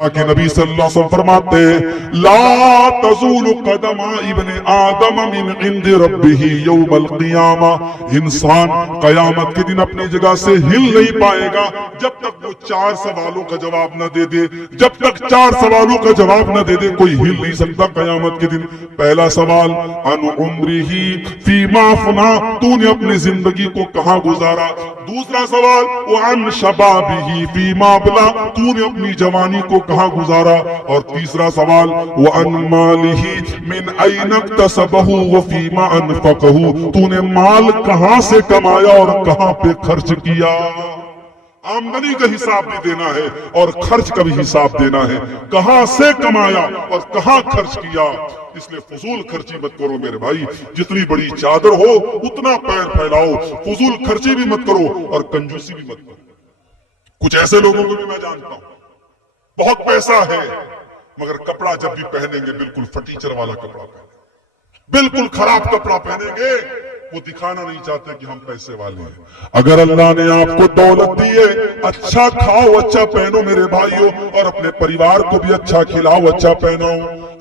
کہ نبی صلی اللہ علیہ وسلم فرماتے ہیں لا تزول قدم ابن آدم من عند ربہ یوم القیامہ، انسان قیامت کے دن اپنی جگہ سے ہل نہیں پائے گا جب تک وہ 4 سوالوں کا جواب نہ دے دے. جب تک 4 سوالوں کا جواب نہ دے دے کوئی ہل نہیں سکتا قیامت کے دن. پہلا سوال عن عمرہ فیما افنا، تو نے اپنی زندگی کو کہاں گزارا. دوسرا سوال وعن شبابہ فیما ابلا، تو نے اپنی جوانی کو کہاں گزارا. اور تیسرا سوال وَأَنْ مَالِهِ مِنْ أَيْنَ اكْتَسَبَهُ وَفِيمَا أَنْفَقَهُ، تو نے مال کہاں سے کمایا اور کہاں پہ خرچ کیا. آمدنی کا حساب بھی دینا ہے اور خرچ کا بھی حساب دینا ہے. کہاں سے کمایا اور کہاں خرچ کیا. اس لیے فضول خرچی مت کرو میرے بھائی. جتنی بڑی چادر ہو اتنا پیر پھیلاؤ. فضول خرچی بھی مت کرو اور کنجوسی بھی مت کرو. کچھ ایسے لوگوں کو بھی میں جانتا ہوں بہت پیسہ ہے مگر کپڑا جب بھی پہنیں گے بالکل فرنیچر والا کپڑا پہنیں گے، بالکل خراب کپڑا پہنیں گے. وہ دکھانا نہیں چاہتے کہ ہم پیسے والے ہیں. اگر اللہ نے آپ کو دولت دی ہے اچھا کھاؤ اچھا پہنو میرے بھائیو، اور اپنے پریوار کو بھی اچھا کھلاؤ اچھا پہناؤ.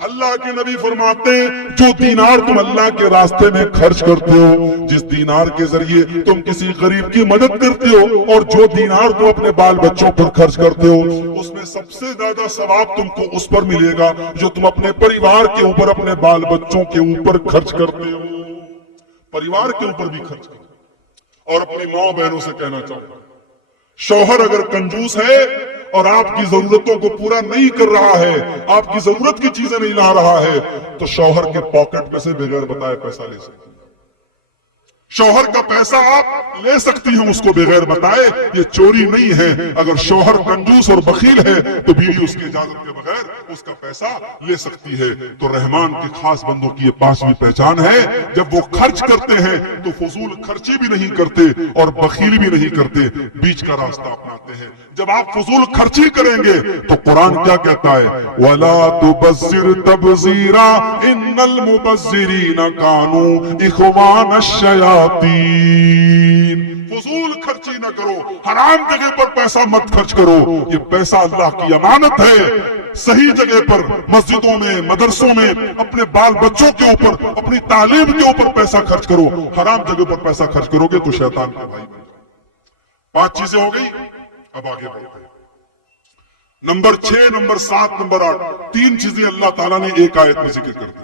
اللہ کے نبی فرماتے ہیں جو دینار تم اللہ کے راستے میں خرچ کرتے ہو، جس دینار کے ذریعے تم کسی غریب کی مدد کرتے ہو، اور جو دینار تم اپنے بال بچوں پر خرچ کرتے ہو، اس میں سب سے زیادہ ثواب تم کو اس پر ملے گا جو تم اپنے پریوار کے اوپر اپنے بال بچوں کے اوپر خرچ کرتے ہو. پریوار کے اوپر بھی خرچ کرو. اور اپنی ماں بہنوں سے کہنا چاہوں گا شوہر اگر کنجوس ہے اور آپ کی ضرورتوں کو پورا نہیں کر رہا ہے، آپ کی ضرورت کی چیزیں نہیں لا رہا ہے، تو شوہر کے پاکٹ میں سے بغیر بتائے پیسہ لے سکتے ہیں. شوہر کا پیسہ آپ لے سکتی ہیں اس کو بغیر بتائے، یہ چوری نہیں ہے. اگر شوہر کنجوس اور بخیل ہے تو بیوی اس کی اجازت کے بغیر اس کا پیسہ لے سکتی ہے. تو رحمان کے خاص بندوں کی یہ 5ویں پہچان ہے، جب وہ خرچ کرتے ہیں تو فضول خرچی بھی نہیں کرتے اور بخیلی بھی نہیں کرتے، بیچ کا راستہ اپناتے ہیں. جب آپ فضول خرچی کریں گے تو قرآن کیا کہتا ہے وَلَا تُبَذِّرْ تَبْذِيرًا إِنَّ الْمُبَذِّرِينَ كَانُوا إِخْوَانَ الشَّيَاطِينِ. فضول خرچی نہ کرو، حرام جگہ پر پیسہ مت خرچ کرو. یہ پیسہ اللہ کی امانت ہے. صحیح جگہ پر مسجدوں میں مدرسوں میں اپنے بال بچوں کے اوپر اپنی تعلیم کے اوپر پیسہ خرچ کرو. حرام جگہ پر پیسہ خرچ کرو گے تو شیطان کا بھائی. 5 چیزیں ہو گئی. اب آگے بڑھتے ہیں. نمبر 6 نمبر 7 نمبر 8 3 چیزیں اللہ تعالیٰ نے ایک آیت میں ذکر کر دی.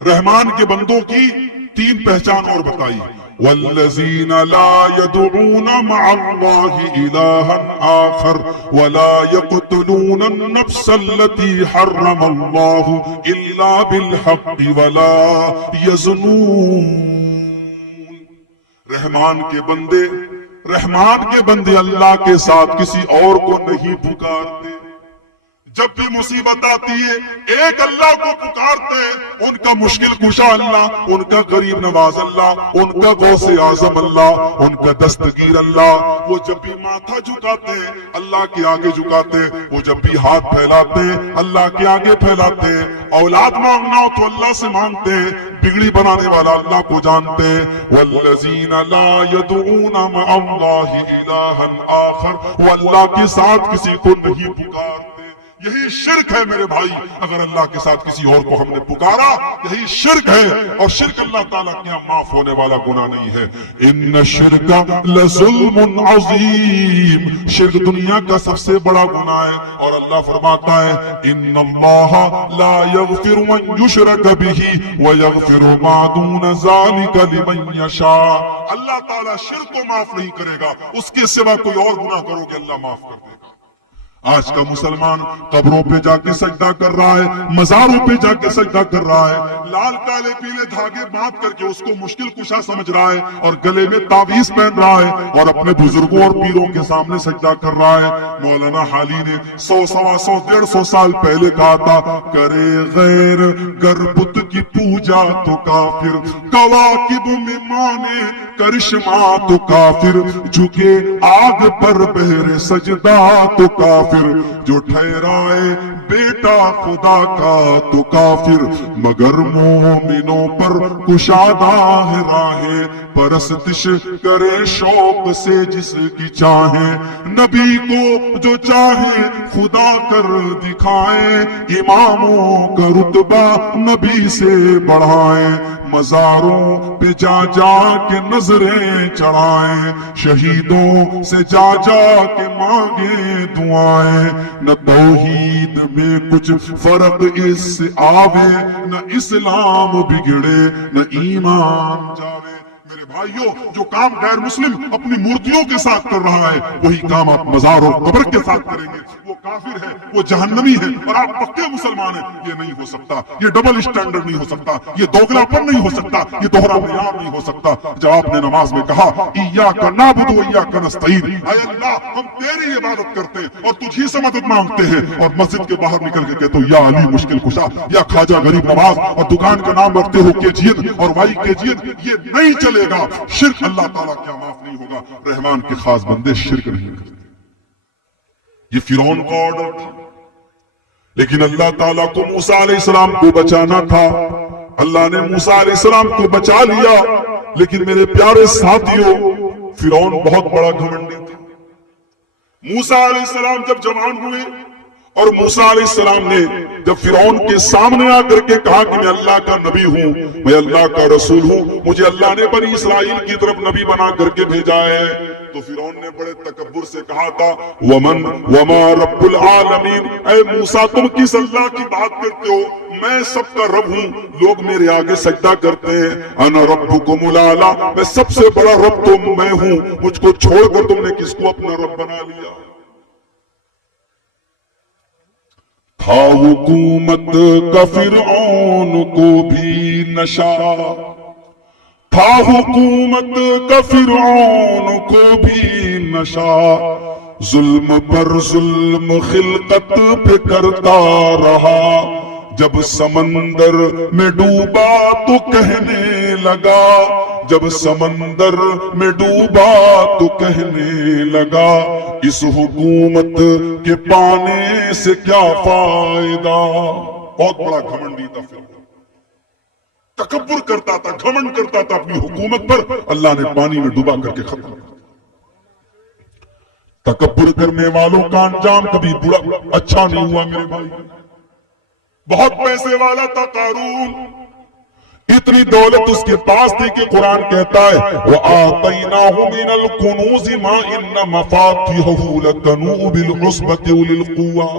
رحمان کے بندوں کی 3 پہچان اور بتائی. والذین لا يدعون مع اللہ الہا آخر ولا يقتلون النفس التي حرم اللہ الا بالحق ولا يزنون. رحمان کے بندے اللہ کے ساتھ کسی اور کو نہیں پکارتے. جب بھی مصیبت آتی ہے ایک اللہ کو پکارتے ہیں. ان کا مشکل کشا اللہ، ان کا غریب نواز اللہ، ان کا غوث اعظم اللہ، ان کا دستگیر اللہ. وہ جب بھی ماتھا جھکاتے ہیں اللہ کے آگے جھکاتے ہیں. وہ جب بھی ہاتھ پھیلاتے ہیں اللہ کے آگے پھیلاتے ہیں. اولاد مانگنا ہو تو اللہ سے مانگتے ہیں. بگڑی بنانے والا اللہ کو جانتے ہیں. والذین لا يدعون مع اللہ الہا آخر، وہ اللہ کے ساتھ کسی کو نہیں پکارتے. یہی شرک ہے میرے بھائی. اگر اللہ کے ساتھ کسی اور کو ہم نے پکارا یہی شرک ہے، اور شرک اللہ تعالیٰ کے یہاں معاف ہونے والا گناہ نہیں ہے. ان الشرک لظلم عظیم، شرک دنیا کا سب سے بڑا گناہ ہے. اور اللہ فرماتا ہے ان اللہ لا یغفر من یشرک بہ ویغفر ما دون ذلک لمن یشاء. اللہ تعالیٰ شرک کو معاف نہیں کرے گا، اس کے سوا کوئی اور گناہ کرو گے اللہ معاف کر دے گا. آج کا مسلمان قبروں پہ جا کے سجدہ کر رہا ہے، مزاروں پہ جا کے سجدہ کر رہا ہے، لال کالے پیلے دھاگے باندھ کر کے اس کو مشکل کشا سمجھ رہا ہے، اور گلے میں تعویذ پہن رہا ہے، اور اپنے بزرگوں اور پیروں کے سامنے سجدہ کر رہا ہے. مولانا حالی نے 100 سوا 100 150 سال پہلے کہا تھا کرے غیر گر بت کی پوجا تو کافر، کواکب میں مانے کرشمہ تو کافر، جھکے آگ پر بہر سجدہ تو کافر، جو ٹھہرائے بیٹا خدا کا تو کافر، مگر مومنوں پر کشادہ ہے راہیں، پرستش کرے شوق سے جس کی چاہے، نبی کو جو چاہے خدا کر دکھائیں، اماموں کا رتبہ نبی سے بڑھائیں، مزاروں پہ جا جا کے نظریں چڑھائیں، شہیدوں سے جا جا کے مانگیں دعائیں، نہ توحید میں کچھ فرق اس سے آوے، نہ اسلام بگڑے نہ ایمان جاوے۔ میرے بھائیوں، جو کام غیر مسلم اپنی مورتیوں کے ساتھ کر رہا ہے وہی کام آپ مزار اور قبر کے ساتھ کریں گے، وہ کافر ہے، وہ جہنمی ہے، اور آپ پکے مسلمان ہیں۔ یہ نہیں ہو سکتا، یہ ڈبل اسٹینڈرڈ نہیں ہو سکتا، یہ دوگلاپن نہیں ہو سکتا، یہ دوہرا معیار نہیں ہو سکتا۔ جب آپ نے نماز میں کہا ایاک نعبد و ایاک نستعین، اے اللہ ہم تیری عبادت کرتے ہیں اور تجھی سے مدد مانگتے ہیں، اور مسجد کے باہر نکل کے کہتے ہو یا علی مشکل کشا، یا خواجہ غریب نواز، اور دکان کا نام رکھتے ہو KGN اور YKGN، یہ نہیں چلے گا۔ شرک اللہ تعالیٰ کیا معاف نہیں ہوگا؟ رحمان کے خاص بندے شرک نہیں کرتے۔ یہ فرعون کا آرڈر تھا، لیکن اللہ تعالیٰ کو موسیٰ علیہ السلام کو بچانا تھا۔ اللہ نے موسیٰ علیہ السلام کو بچا لیا، لیکن میرے پیارے ساتھیوں فرعون بہت بڑا گھمنڈی تھا۔ موسیٰ علیہ السلام جب جوان ہوئے اور موسیٰ علیہ السلام نے جب فرعون کے سامنے آ کر کے کہا کہ میں اللہ کا نبی ہوں، میں اللہ کا رسول ہوں، مجھے اللہ نے بنی اسرائیل کی طرف نبی بنا کر کے بھیجا ہے، تو فرعون نے بڑے تکبر سے کہا تھا وما رب العالمین، اے موسیٰ تم کس اللہ کی بات کرتے ہو؟ میں سب کا رب ہوں، لوگ میرے آگے سجدہ کرتے ہیں، انا ربکم الاعلی، میں سب سے بڑا رب تو میں ہوں، مجھ کو چھوڑ کر تم نے کس کو اپنا رب بنا لیا؟ تھا حکومت کا فرعون کو بھی نشہ، تھا حکومت کا فرعون کو بھی نشہ، ظلم پر ظلم خلقت پہ کرتا رہا، جب سمندر میں ڈوبا تو کہنے لگا، جب سمندر میں ڈوبا تو کہنے لگا، اس حکومت کے پانے سے کیا فائدہ۔ بہت بڑا گھمنڈی تھا فرعون، تکبر کرتا تھا، گھمنڈ کرتا تھا اپنی حکومت پر، اللہ نے پانی میں ڈوبا کر کے ختم کر دیا۔ تکبر کرنے والوں کا انجام کبھی برا اچھا نہیں ہوا میرے بھائی۔ بہت پیسے والا تھا قارون، اتنی دولت اس کے پاس تھی کہ قرآن کہتا ہے وَآتَيْنَاهُ مِنَ الْكُنُوزِ مَا إِنَّ مَفَاتِحَهُ لَتَنُوءُ بِالْعُصْبَةِ أُولِي الْقُوَّةِ۔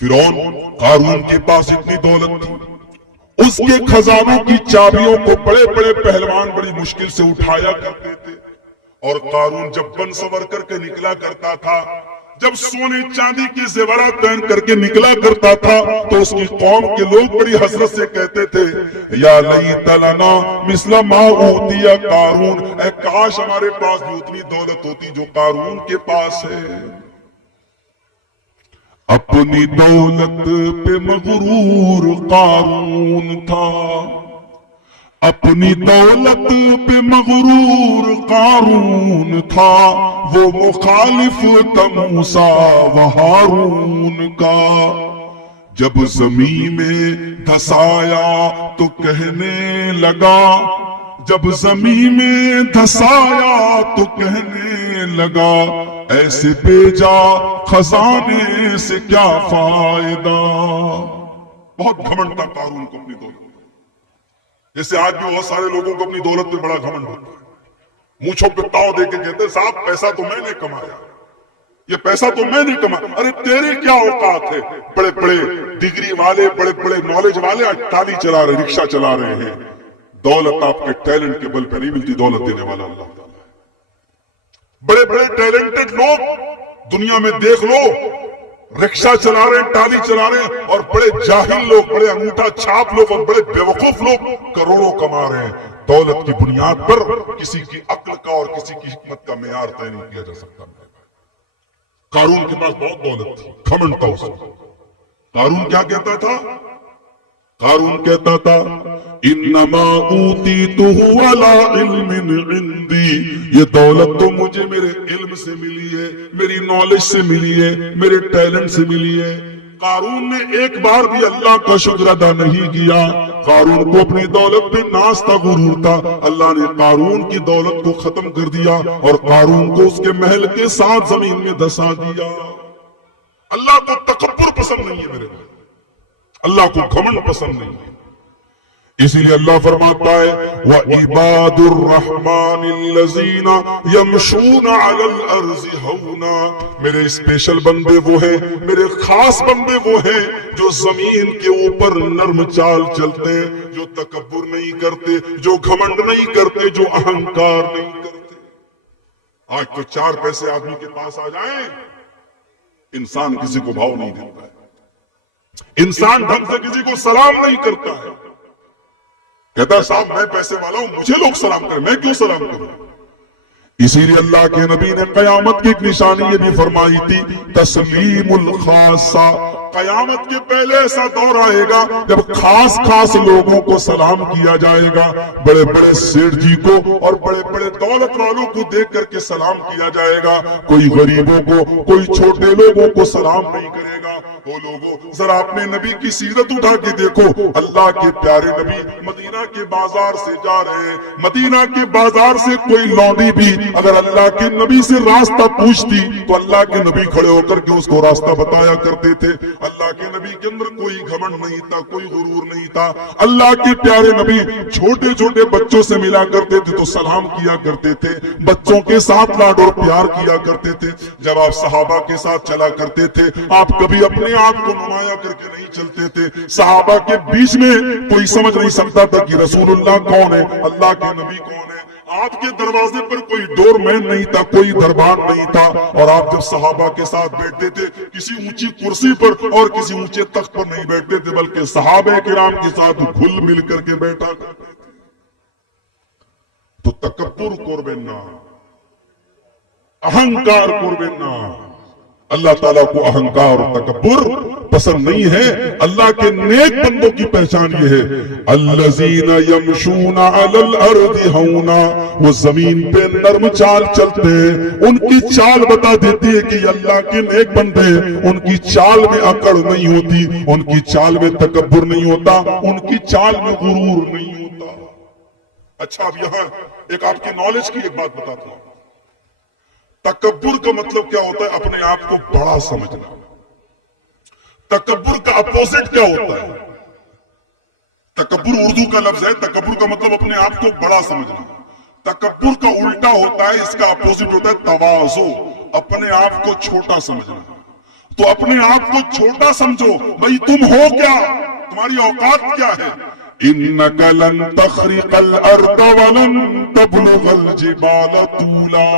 فرعون قارون کے پاس اتنی دولت تھی، اس کے خزانوں کی چابیوں کو بڑے بڑے پہلوان بڑی مشکل سے اٹھایا کرتے تھے، اور قارون جب بن سور کر کے نکلا کرتا تھا، جب سونے چاندی کی زیورات پہن کر کے نکلا کرتا تھا، تو اس کی قوم کے لوگ بڑی حسرت سے کہتے تھے یا لیت لنا مثل ما اوتی قارون، اے کاش ہمارے پاس بھی اتنی دولت ہوتی جو قارون کے پاس ہے۔ اپنی دولت پہ مغرور قارون تھا، اپنی دولت پہ مغرور قارون تھا، وہ مخالف تھا موسیٰ و ہارون کا، جب زمین میں دھسایا تو کہنے لگا، جب زمین میں دھسایا تو کہنے لگا، ایسے بھیجا خزانے سے کیا فائدہ۔ بہت گھمنڈ تھا قارون کو اپنی دولت، جیسے آج بھی بہت سارے لوگوں کو اپنی دولت پہ بڑا گھمنڈ ہوتا ہے، مونچھوں پہ تاؤ دے کے کہتے ہیں صاحب پیسہ تو میں نے کمایا، یہ پیسہ تو میں نے کمایا۔ ارے تیرے کیا اوقات ہے؟ بڑے بڑے ڈگری والے، بڑے بڑے نالج والے آج ٹالی چلا رہے، رکشہ چلا رہے ہیں۔ دولت آپ کے ٹیلنٹ کے بل پہ نہیں ملتی، دولت دینے والا اللہ تعالیٰ ہے۔ بڑے بڑے ٹیلنٹڈ لوگ دنیا میں دیکھ لو، رکشہ چلا رہے ہیں، ٹالی چلا رہے ہیں، اور بڑے جاہل لوگ، بڑے انگوٹھا چھاپ لوگ اور بڑے بیوقوف لوگ کروڑوں کما رہے ہیں۔ دولت کی بنیاد پر کسی کی عقل کا اور کسی کی حکمت کا معیار طے نہیں کیا جا سکتا۔ قارون کے پاس بہت دولت تھی، گھمنڈ تھا اس کو۔ قارون کیا کہتا تھا؟ قارون کہتا تھا انما اوتیتہ علی علم عندی، یہ دولت تو مجھے میرے علم سے ملی ہے، میری نالج سے ملی ہے، میرے ٹیلنٹ سے ملی ہے۔ قارون نے ایک بار بھی اللہ کا شکر ادا نہیں کیا۔ قارون کو اپنی دولت پہ ناز تھا، غرور تھا۔ اللہ نے قارون کی دولت کو ختم کر دیا اور قارون کو اس کے محل کے ساتھ زمین میں دھسا دیا۔ اللہ کو تکبر پسند نہیں ہے میرے بھائی، اللہ کو گھمنڈ پسند نہیں ہے۔ اسی لیے اللہ فرماتا ہے وَعِبَادُ الرَّحْمَنِ الَّذِينَ يَمْشُونَ عَلَى الْأَرْضِ هَوْنًا، میرے اسپیشل بندے وہ ہیں، میرے خاص بندے وہ ہیں جو زمین کے اوپر نرم چال چلتے ہیں، جو تکبر نہیں کرتے، جو گھمنڈ نہیں کرتے، جو اہنکار نہیں کرتے۔ آج تو 4 پیسے آدمی کے پاس آ جائیں، انسان کسی کو بھاؤ نہیں دیتا ہے، انسان ڈھنگ سے کسی کو سلام نہیں کرتا ہے، کہتا ہے صاحب میں پیسے والا ہوں، مجھے لوگ سلام کریں، میں کیوں سلام کروں؟ اسی لیے اللہ کے نبی نے قیامت کی ایک نشانی یہ بھی فرمائی تھی تسلیم الخاصہ، قیامت کے پہلے ایسا دور آئے گا جب خاص خاص لوگوں کو سلام کیا جائے گا، بڑے بڑے سیٹھ جی کو اور بڑے بڑے دولت والوں کو دیکھ کر کے سلام کیا جائے گا، کوئی غریبوں کو، کوئی چھوٹے لوگوں کو سلام نہیں کرے گا۔ وہ لوگوں ذرا اپنے نبی کی سیرت اٹھا کے دیکھو، اللہ کے پیارے نبی مدینہ کے بازار سے جا رہے ہیں، مدینہ کے بازار سے کوئی لونڈی بھی اگر اللہ کے نبی سے راستہ پوچھتی تو اللہ کے نبی کھڑے ہو کر کے اس کو راستہ بتایا کرتے تھے۔ اللہ کے نبی کے اندر کوئی گھمنڈ نہیں تھا، کوئی غرور نہیں تھا۔ اللہ کے پیارے نبی چھوٹے چھوٹے بچوں سے ملا کرتے تھے تو سلام کیا کرتے تھے، بچوں کے ساتھ لاڈ اور پیار کیا کرتے تھے۔ جب آپ صحابہ کے ساتھ چلا کرتے تھے آپ کبھی اپنے آپ کو نمایاں کر کے نہیں چلتے تھے۔ صحابہ کے بیچ میں کوئی سمجھ نہیں سکتا تھا کہ رسول اللہ کون ہے، اللہ کے نبی کون ہے۔ آپ کے دروازے پر کوئی ڈور مین نہیں تھا، کوئی دربان نہیں تھا، اور آپ جب صحابہ کے ساتھ بیٹھتے تھے کسی اونچی کرسی پر اور کسی اونچے تخت پر نہیں بیٹھتے تھے بلکہ صحابہ کرام کے ساتھ گھل مل کر کے بیٹھا کرتے تھے۔ تو تکبر کربن نہ، اہنکار کربن نہ، اللہ تعالیٰ کو اہنکار اور تکبر پسند نہیں ہے۔ اللہ کے نیک بندوں کی پہچان یہ ہے الذین یمشون علی الارض ہونا، وہ زمین پہ نرم چال چلتے ہیں، ان کی چال بتا دیتی ہے کہ یہ اللہ کے نیک بندے، ان کی چال میں اکڑ نہیں ہوتی، ان کی چال میں تکبر نہیں ہوتا، ان کی چال میں غرور نہیں ہوتا۔ اچھا اب یہاں ایک آپ کی نالج کی ایک بات بتاتا ہوں، تکبر کا مطلب کیا ہوتا ہے؟ اپنے آپ کو بڑا سمجھنا۔ تکبر کا اپوزٹ کیا ہوتا ہے؟ تکبر اردو کا لفظ ہے، تکبر کا مطلب اپنے آپ کو بڑا سمجھنا۔ تکبر کا الٹا ہوتا ہے، اس کا اپوزٹ ہوتا ہے تواضع، اپنے آپ کو چھوٹا سمجھنا۔ تو اپنے آپ کو چھوٹا سمجھو، بھئی تم ہو کیا، تمہاری اوقات کیا ہے؟ اِنَّكَ لَن تَخْرِقَ الْأَرْضَ وَلَن تَبْلُغَ الْجِبَالَ طُولًا،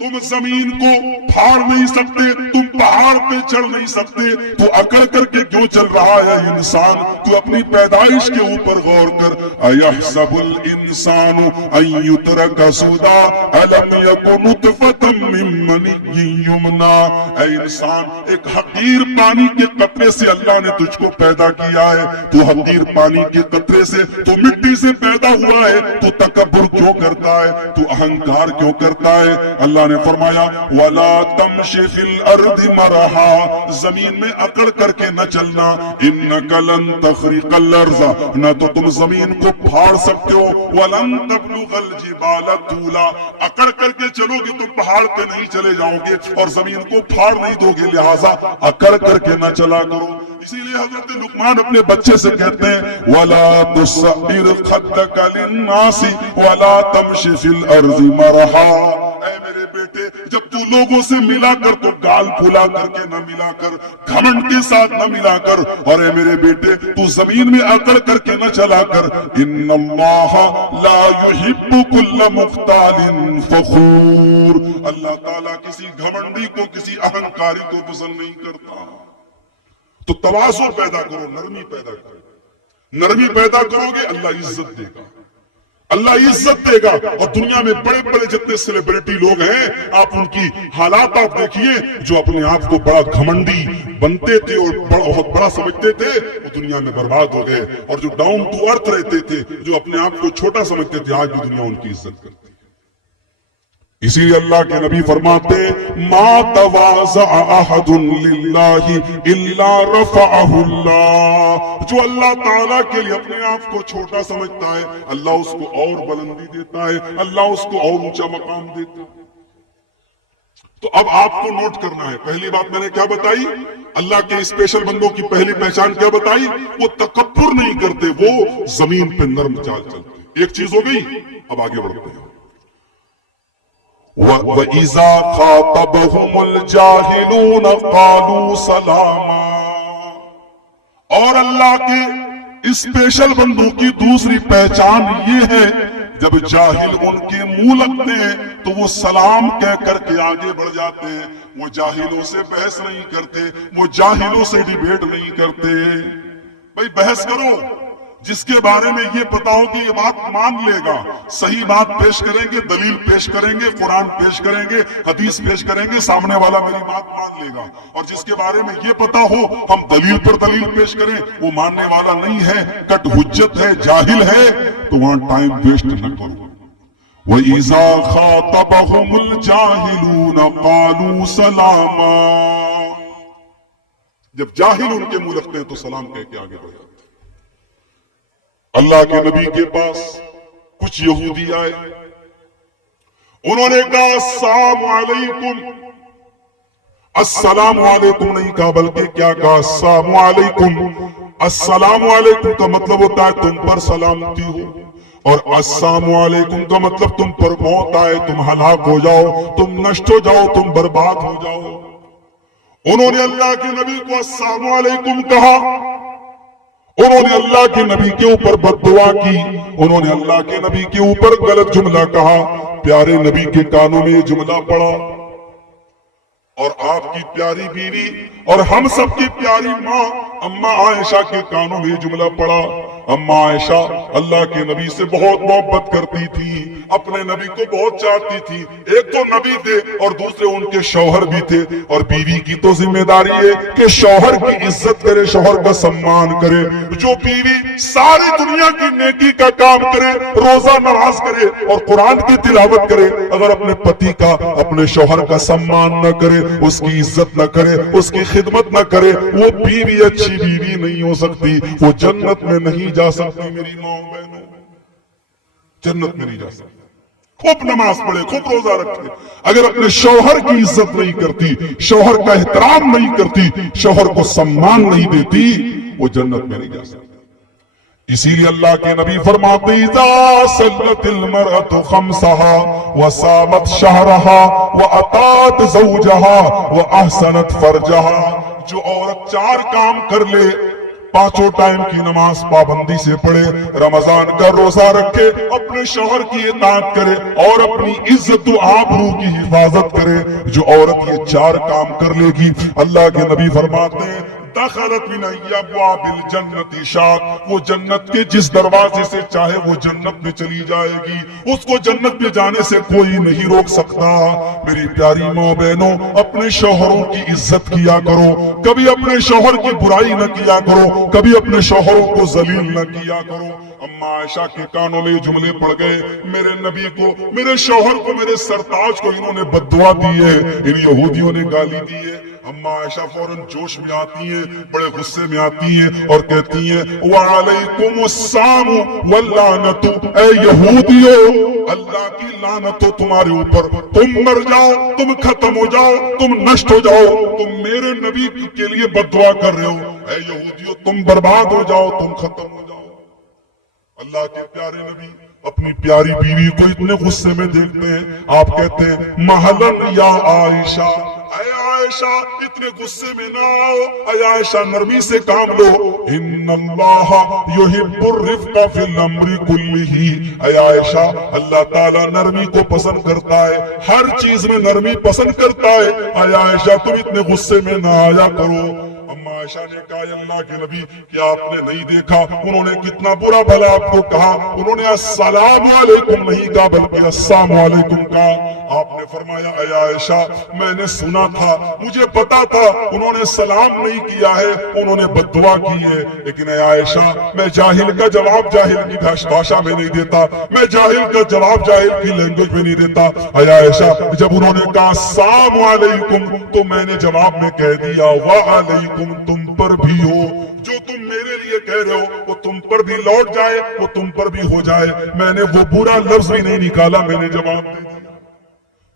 تم زمین کو پھاڑ نہیں سکتے، تم پہاڑ پہ چڑھ نہیں سکتے، تو اکڑ کر کے کیوں چل رہا ہے انسان؟ تو اپنی پیدائش کے اوپر غور کر۔ اَيَحْسَبُ الْإِنسَانُ أَن يُتْرَكَ سُدًى أَلَمْ يَكُ نُطْفَةً مِّن مَّنِيٍّ يُمْنَىٰ، اے انسان ایک حقیر پانی کے قطرے سے اللہ نے تجھ کو پیدا کیا ہے، تو حقیر پانی کے قطرے سے، تو مٹی سے پیدا ہوا ہے، تو تکبر کیوں کرتا ہے، تو اہنکار کیوں کرتا ہے؟ اللہ نے فرمایا وَلَا تَمْشِ فِي الْأَرْضِ مَرَحًا، زمین میں اکڑ کر کے نہ چلنا، إِنَّكَ لَن تَخْرِقَ الْأَرْضَ، نہ تو تم زمین کو پھاڑ سکتے ہو، وَلَن تَبْلُغَ الْجِبَالَ طُولًا، اکڑ کر کے چلو گے تو پہاڑ پہ نہیں چلے جاؤ گے اور زمین کو پھاڑ نہیں دو گے، لہٰذا اکڑ کر کے نہ چلا کرو۔ اسی لیے حضرت لقمان اپنے بچے سے کہتے ہیں وَلَا تُصَعِّرْ خَدَّكَ لِلنَّاسِ وَلَا تَمْشِ فِي الْأَرْضِ مَرَحًا، اے میرے بیٹے جب تو لوگوں سے ملا کر تو گال پھولا کر کے نہ ملا کر، گھمنڈ کے ساتھ نہ ملا کر، اور اے میرے بیٹے تو زمین میں اکڑ کر کے نہ چلا کر۔ ان اللہ لا يحب كل مختال فخور، اللہ تعالیٰ کسی گھمنڈی کو، کسی اہنکاری کو پسند نہیں کرتا۔ تو تواضع پیدا کرو، نرمی پیدا کرو، نرمی پیدا کرو گے اللہ عزت دے گا۔ اللہ عزت دے گا. اور دنیا میں بڑے بڑے جتنے سیلیبریٹی لوگ ہیں آپ ان کی حالات آپ دیکھیے, جو اپنے آپ کو بڑا گھمنڈی بنتے تھے اور بہت بڑا سمجھتے تھے وہ دنیا میں برباد ہو گئے, اور جو ڈاؤن ٹو ارتھ رہتے تھے, جو اپنے آپ کو چھوٹا سمجھتے تھے, آج بھی دنیا ان کی عزت کرتی ہے. اسی لیے اللہ کے نبی فرماتے ما تواضع احد للہ الا رفعہ اللہ, جو اللہ تعالیٰ کے لیے اپنے آپ کو چھوٹا سمجھتا ہے اللہ اس کو اور بلندی دیتا ہے, اللہ اس کو اور اونچا مقام دیتا ہے. تو اب آپ کو نوٹ کرنا ہے, پہلی بات میں نے کیا بتائی, اللہ کے اسپیشل بندوں کی پہلی پہچان کیا بتائی, وہ تکبر نہیں کرتے, وہ زمین پہ نرم چال چلتے. ایک چیز ہو گئی, اب آگے بڑھتے ہیں. وَإِذَا خَاطَبَهُمُ الْجَاهِلُونَ قَالُوا سَلَامًا. اور اللہ کے اسپیشل بندوں کی دوسری پہچان یہ ہے, جب جاہل ان کے منہ لگتے ہیں تو وہ سلام کہہ کر کے آگے بڑھ جاتے ہیں. وہ جاہلوں سے بحث نہیں کرتے, وہ جاہلوں سے ڈیبیٹ نہیں کرتے. بھائی بحث کرو جس کے بارے میں یہ پتا ہو کہ یہ بات مان لے گا, صحیح بات پیش کریں گے, دلیل پیش کریں گے, قرآن پیش کریں گے, حدیث پیش کریں گے, سامنے والا میری بات مان لے گا. اور جس کے بارے میں یہ پتا ہو ہم دلیل پر دلیل پیش کریں, وہ ماننے والا نہیں ہے, کٹ حجت ہے, جاہل ہے, تو وہاں ٹائم ویسٹ نہ کرو. وَإِذَا خَاطَبَهُمُ الْجَاهِلُونَ قَالُوا سَلَامًا. جب جاہل ان کے منہ لگتے ہیں تو سلام کہہ کے آگے بڑھ جاتے ہیں. اللہ کے نبی کے پاس کچھ یہودی آئے, انہوں نے کہا السلام علیکم. السلام علیکم نہیں کہا, بلکہ کیا کہا, السلام علیکم. السلام علیکم کا مطلب ہوتا ہے تم پر سلامتی ہو, اور السلام علیکم کا مطلب تم پر موت آئے, تم ہلاک ہو جاؤ, تم نشٹ ہو جاؤ, تم برباد ہو جاؤ. انہوں نے اللہ کے نبی کو السلام علیکم کہا, انہوں نے اللہ کے نبی کے اوپر بد دعا کی, انہوں نے اللہ کے نبی کے اوپر غلط جملہ کہا. پیارے نبی کے کانوں میں یہ جملہ پڑا, اور آپ کی پیاری بیوی اور ہم سب کی پیاری ماں اماں عائشہ کے کانوں میں یہ جملہ پڑا. اماں عائشہ اللہ کے نبی سے بہت محبت کرتی تھی, اپنے نبی کو بہت چاہتی تھی. ایک تو نبی تھے اور دوسرے ان کے شوہر بھی تھے, اور بیوی کی تو ذمہ داری ہے کہ شوہر کی عزت کرے, شوہر کا سمان کرے. جو بیوی ساری دنیا کی نیکی کا کام کرے, روزہ نماز کرے اور قرآن کی تلاوت کرے, اگر اپنے پتی کا, اپنے شوہر کا سمان نہ کرے, اس کی عزت نہ کرے, اس کی خدمت نہ کرے, وہ بیوی اچھی بیوی نہیں ہو سکتی, وہ جنت میں نہیں جا سکتی. میری ماں بہنوں, جنت میں نہیں جا سکتی. خوب نماز پڑھے, خوب روزہ رکھے, اگر اپنے شوہر کی عزت نہیں کرتی, شوہر کا احترام نہیں کرتی, شوہر کو سمان نہیں دیتی, وہ جنت میں نہیں جا سکتی. اسی لیے اللہ کے نبی فرماتے اذا صلت المرأة خمسها وصامت شهرها واطاعت زوجها واحسنت فرجها. جو عورت 4 کام کر لے, 5 ٹائم کی نماز پابندی سے پڑھے, رمضان کا روزہ رکھے, اپنے شوہر کی اطاعت کرے اور اپنی عزت و آبرو کی حفاظت کرے, جو عورت یہ 4 کام کر لے گی, اللہ کے نبی فرماتے ہیں دخلت من ابواب الجنت شاء, وہ جنت کے جس دروازے سے چاہے وہ جنت میں چلی جائے گی, اس کو جنت میں جانے سے کوئی نہیں روک سکتا. میری پیاری ماں بہنوں, اپنے شوہروں کی عزت کیا کرو, کبھی اپنے شوہر کی برائی نہ کیا کرو, کبھی اپنے شوہروں کو ذلیل نہ کیا کرو. اماں عائشہ کے کانوں میں یہ جملے پڑ گئے, میرے نبی کو, میرے شوہر کو, میرے سرتاج کو انہوں نے بد دعا دی ہے, ان یہودیوں نے گالی دی ہے. اماں عائشہ فوراً جوش میں آتی ہیں, بڑے غصے میں آتی ہیں اور کہتی ہیں وعلیکم السلام واللعنت, اے یہودیو اللہ کی لعنت ہو تمہارے اوپر, تم مر جاؤ, تم ختم ہو جاؤ, تم نشٹ ہو جاؤ, تم میرے نبی کے لیے بد دعا کر رہے ہو, اے یہودیو تم برباد ہو جاؤ, تم ختم ہو جاؤ. اللہ کے پیارے نبی اپنی پیاری بیوی کو اتنے غصے میں دیکھتے ہیں, آپ کہتے ہیں محلن یا عائشہ, اے عائشہ اتنے غصے میں نہ آؤ, اے عائشہ نرمی سے کام لو. ان اللہ یحب الرفق فی الامر کلہ, اے عائشہ اللہ تعالیٰ نرمی کو پسند کرتا ہے, ہر چیز میں نرمی پسند کرتا ہے. اے عائشہ تم اتنے غصے میں نہ آیا کرو. اما عائشہ نے کہا اللہ کے نبی کیا آپ نے نہیں دیکھا انہوں نے کتنا برا بھلا آپ کو کہا، انہوں نے السلام علیکم نہیں کہا بلکہ السلام علیکم کہا۔ آپ نے فرمایا اے عائشہ میں نے سنا تھا، مجھے پتا تھا انہوں نے سلام نہیں کیا ہے، انہوں نے بد دعا کی ہے، لیکن اے عائشہ میں جاہل کا جواب جاہل کی بھاشا میں نہیں دیتا، میں جاہل کا جواب جاہل کی لینگویج میں نہیں دیتا۔ اے عائشہ جب انہوں نے کہا السلام علیکم تو میں نے جواب میں کہہ دیا وعلیکم تم پر بھی ہو، جو تم میرے لیے کہہ رہے ہو وہ تم پر بھی لوٹ جائے، وہ تم پر بھی ہو جائے۔ میں نے وہ برا لفظ بھی نہیں نکالا، میں نے جواب دے دیا۔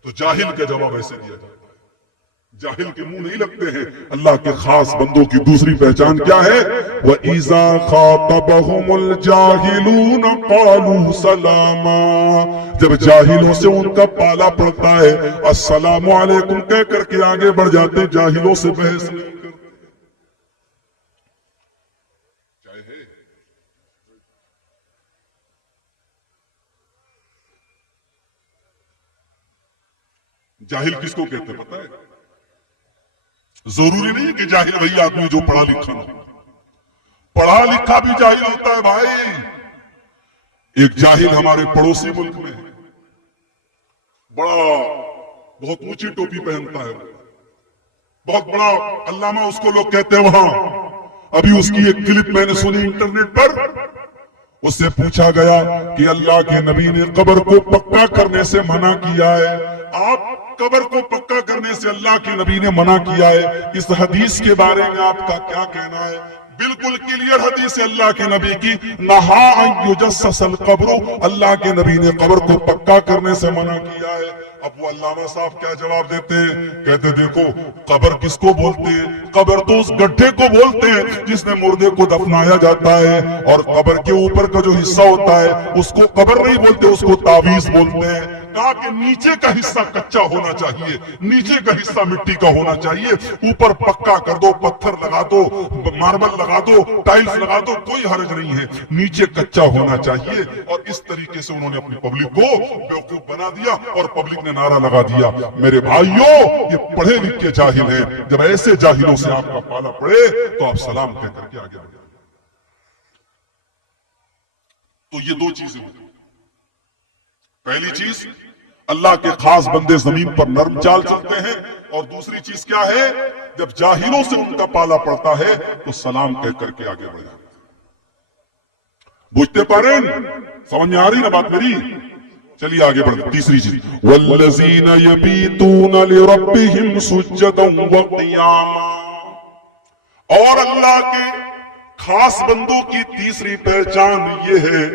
تو جاہل کا جواب ایسے دیا جائے، جاہل کے منہ نہیں لگتے ہیں۔ اللہ کے خاص بندوں کی دوسری پہچان کیا ہے؟ وَإِذَا خَاطَبَهُمُ الْجَاهِلُونَ قَالُوا سَلَامًا، جب جاہلوں سے ان کا پالا پڑتا ہے السلام علیکم کہہ کر کے آگے بڑھ جاتے، جاہلوں سے بحث نہیں کرتے۔ جاہل کس کو کہتے ہیں پتہ ہے؟ ضروری نہیں کہ جاہل وہی آدمی جو پڑھا لکھا نہ ہو، پڑھا لکھا بھی جاہل ہوتا ہے بھائی۔ ایک جاہل ہمارے پڑوسی ملک میں بڑا بہت اونچی ٹوپی پہنتا ہے، بہت بڑا علامہ اس کو لوگ کہتے ہیں وہاں۔ ابھی اس کی ایک کلپ میں نے سنی انٹرنیٹ پر، اس سے پوچھا گیا کہ اللہ کے نبی نے قبر کو پکا کرنے سے منع کیا ہے، آپ قبر کو پکا کرنے سے اللہ کے نبی نے منع کیا ہے، اس حدیث کے بارے میں آپ کا کیا کہنا ہے؟ بالکل کلیئر حدیث ہے اللہ کے نبی کی، نہا ان یجسس القبر، اللہ کے نبی نے قبر کو پکا کرنے سے منع کیا ہے۔ اب وہ علامہ صاحب کیا جواب دیتے ہیں؟ کہتے دیکھو قبر کس کو بولتے ہیں؟ قبر تو اس گڈھے کو بولتے ہیں جس میں مردے کو دفنایا جاتا ہے، اور قبر کے اوپر کا جو حصہ ہوتا ہے اس کو قبر نہیں بولتے، اس کو تعویذ بولتے ہیں۔ کہا کہ نیچے کا حصہ کچا ہونا چاہیے، نیچے کا حصہ مٹی کا ہونا چاہیے، اوپر پکا کر دو، پتھر لگا دو، ماربل لگا دو، ٹائلز لگا دو، کوئی حرج نہیں ہے، نیچے کچا ہونا چاہیے۔ اور اس طریقے سے انہوں نے اپنی پبلک کو بیوقوف بنا دیا اور پبلک نے نعرہ لگا دیا۔ میرے بھائیوں یہ پڑھے لکھے جاہل ہیں، جب ایسے جاہلوں سے آپ کا پالا پڑے تو آپ سلام کہہ کر کے آگے بڑھیں۔ تو یہ دو چیزیں ہیں، پہلی چیز اللہ کے خاص بندے زمین پر نرم چال چلتے ہیں، اور دوسری چیز کیا ہے؟ جب جاہلوں سے ان کا پالا پڑتا ہے تو سلام کہہ کر کے آگے بڑھ جاتے۔ بوجھتے پاریں؟ سمجھ میں آ رہی نا بات میری؟ چلیے آگے بڑھتے۔ تیسری چیز والذین یبیتون لربہم سجدا وقیاما، اور اللہ کے خاص بندوں کی تیسری پہچان یہ ہے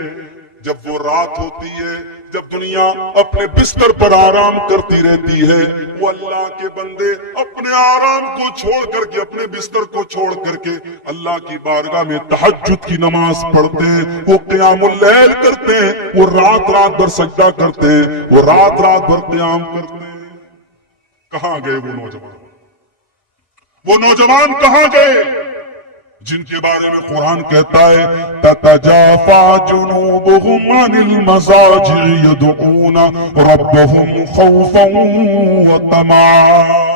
جب وہ رات ہوتی ہے، جب دنیا اپنے بستر پر آرام کرتی رہتی ہے، وہ اللہ کے بندے اپنے آرام کو چھوڑ کر کے، اپنے بستر کو چھوڑ کر کے اللہ کی بارگاہ میں تہجد کی نماز پڑھتے ہیں، وہ قیام اللیل کرتے ہیں، وہ رات رات بھر سجدہ کرتے ہیں، وہ رات رات بھر قیام کرتے ہیں۔ کہاں گئے وہ نوجوان؟ وہ نوجوان کہاں گئے جن کے بارے میں قرآن کہتا ہے تَتَجَافَى جُنُوبُهُمْ عَنِ الْمَضَاجِعِ يَدْعُونَ رَبَّهُمْ خَوْفًا وَطَمَعًا،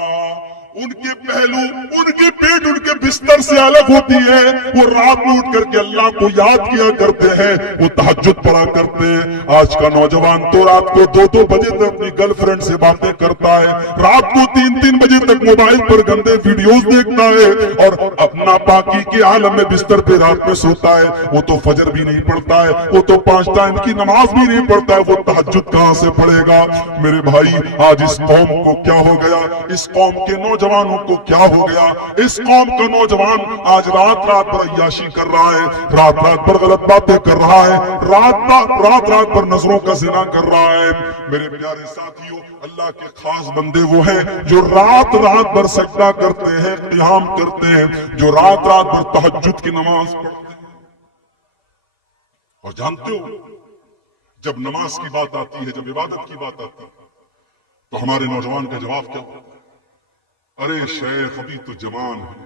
ان کے پہلو، ان کے پیٹ ان کے بستر سے الگ ہوتی ہے، وہ رات میں اٹھ کر کے اللہ کو یاد کیا کرتے ہیں، وہ تہجد پڑھا کرتے ہیں۔ آج کا نوجوان تو رات کو 2-2 بجے تک اپنی گرل فرینڈ سے باتیں کرتا ہے، رات کو 3-3 بجے تک موبائل پر گندے ویڈیوز دیکھتا ہے، اور اپنا پاکی کے عالم میں بستر پہ رات میں سوتا ہے۔ وہ تو فجر بھی نہیں پڑھتا ہے، وہ تو 5 ٹائم کی نماز بھی نہیں پڑھتا ہے، وہ تہجد کہاں سے پڑھے گا؟ میرے بھائی آج اس قوم کو کیا ہو گیا، اس قوم کے نوجوانوں کو کیا ہو گیا؟ اس قوم کا نوجوان آج رات رات پر عیاشی کر رہا ہے، رات رات پر غلط باتیں کر رہا ہے، رات رات پر نظروں کا زنا کر رہا ہے۔ میرے پیارے ساتھیوں، اللہ کے خاص بندے وہ ہیں جو رات رات بھر سجدہ کرتے ہیں، قیام کرتے ہیں، جو رات رات بھر تہجد کی نماز پڑھتے ہیں۔ اور جانتے ہو جب نماز کی بات آتی ہے، جب عبادت کی بات آتی ہے تو ہمارے نوجوان کا جواب کیا ہوتا ہے؟ ارے شیخ ابھی تو جوان ہے،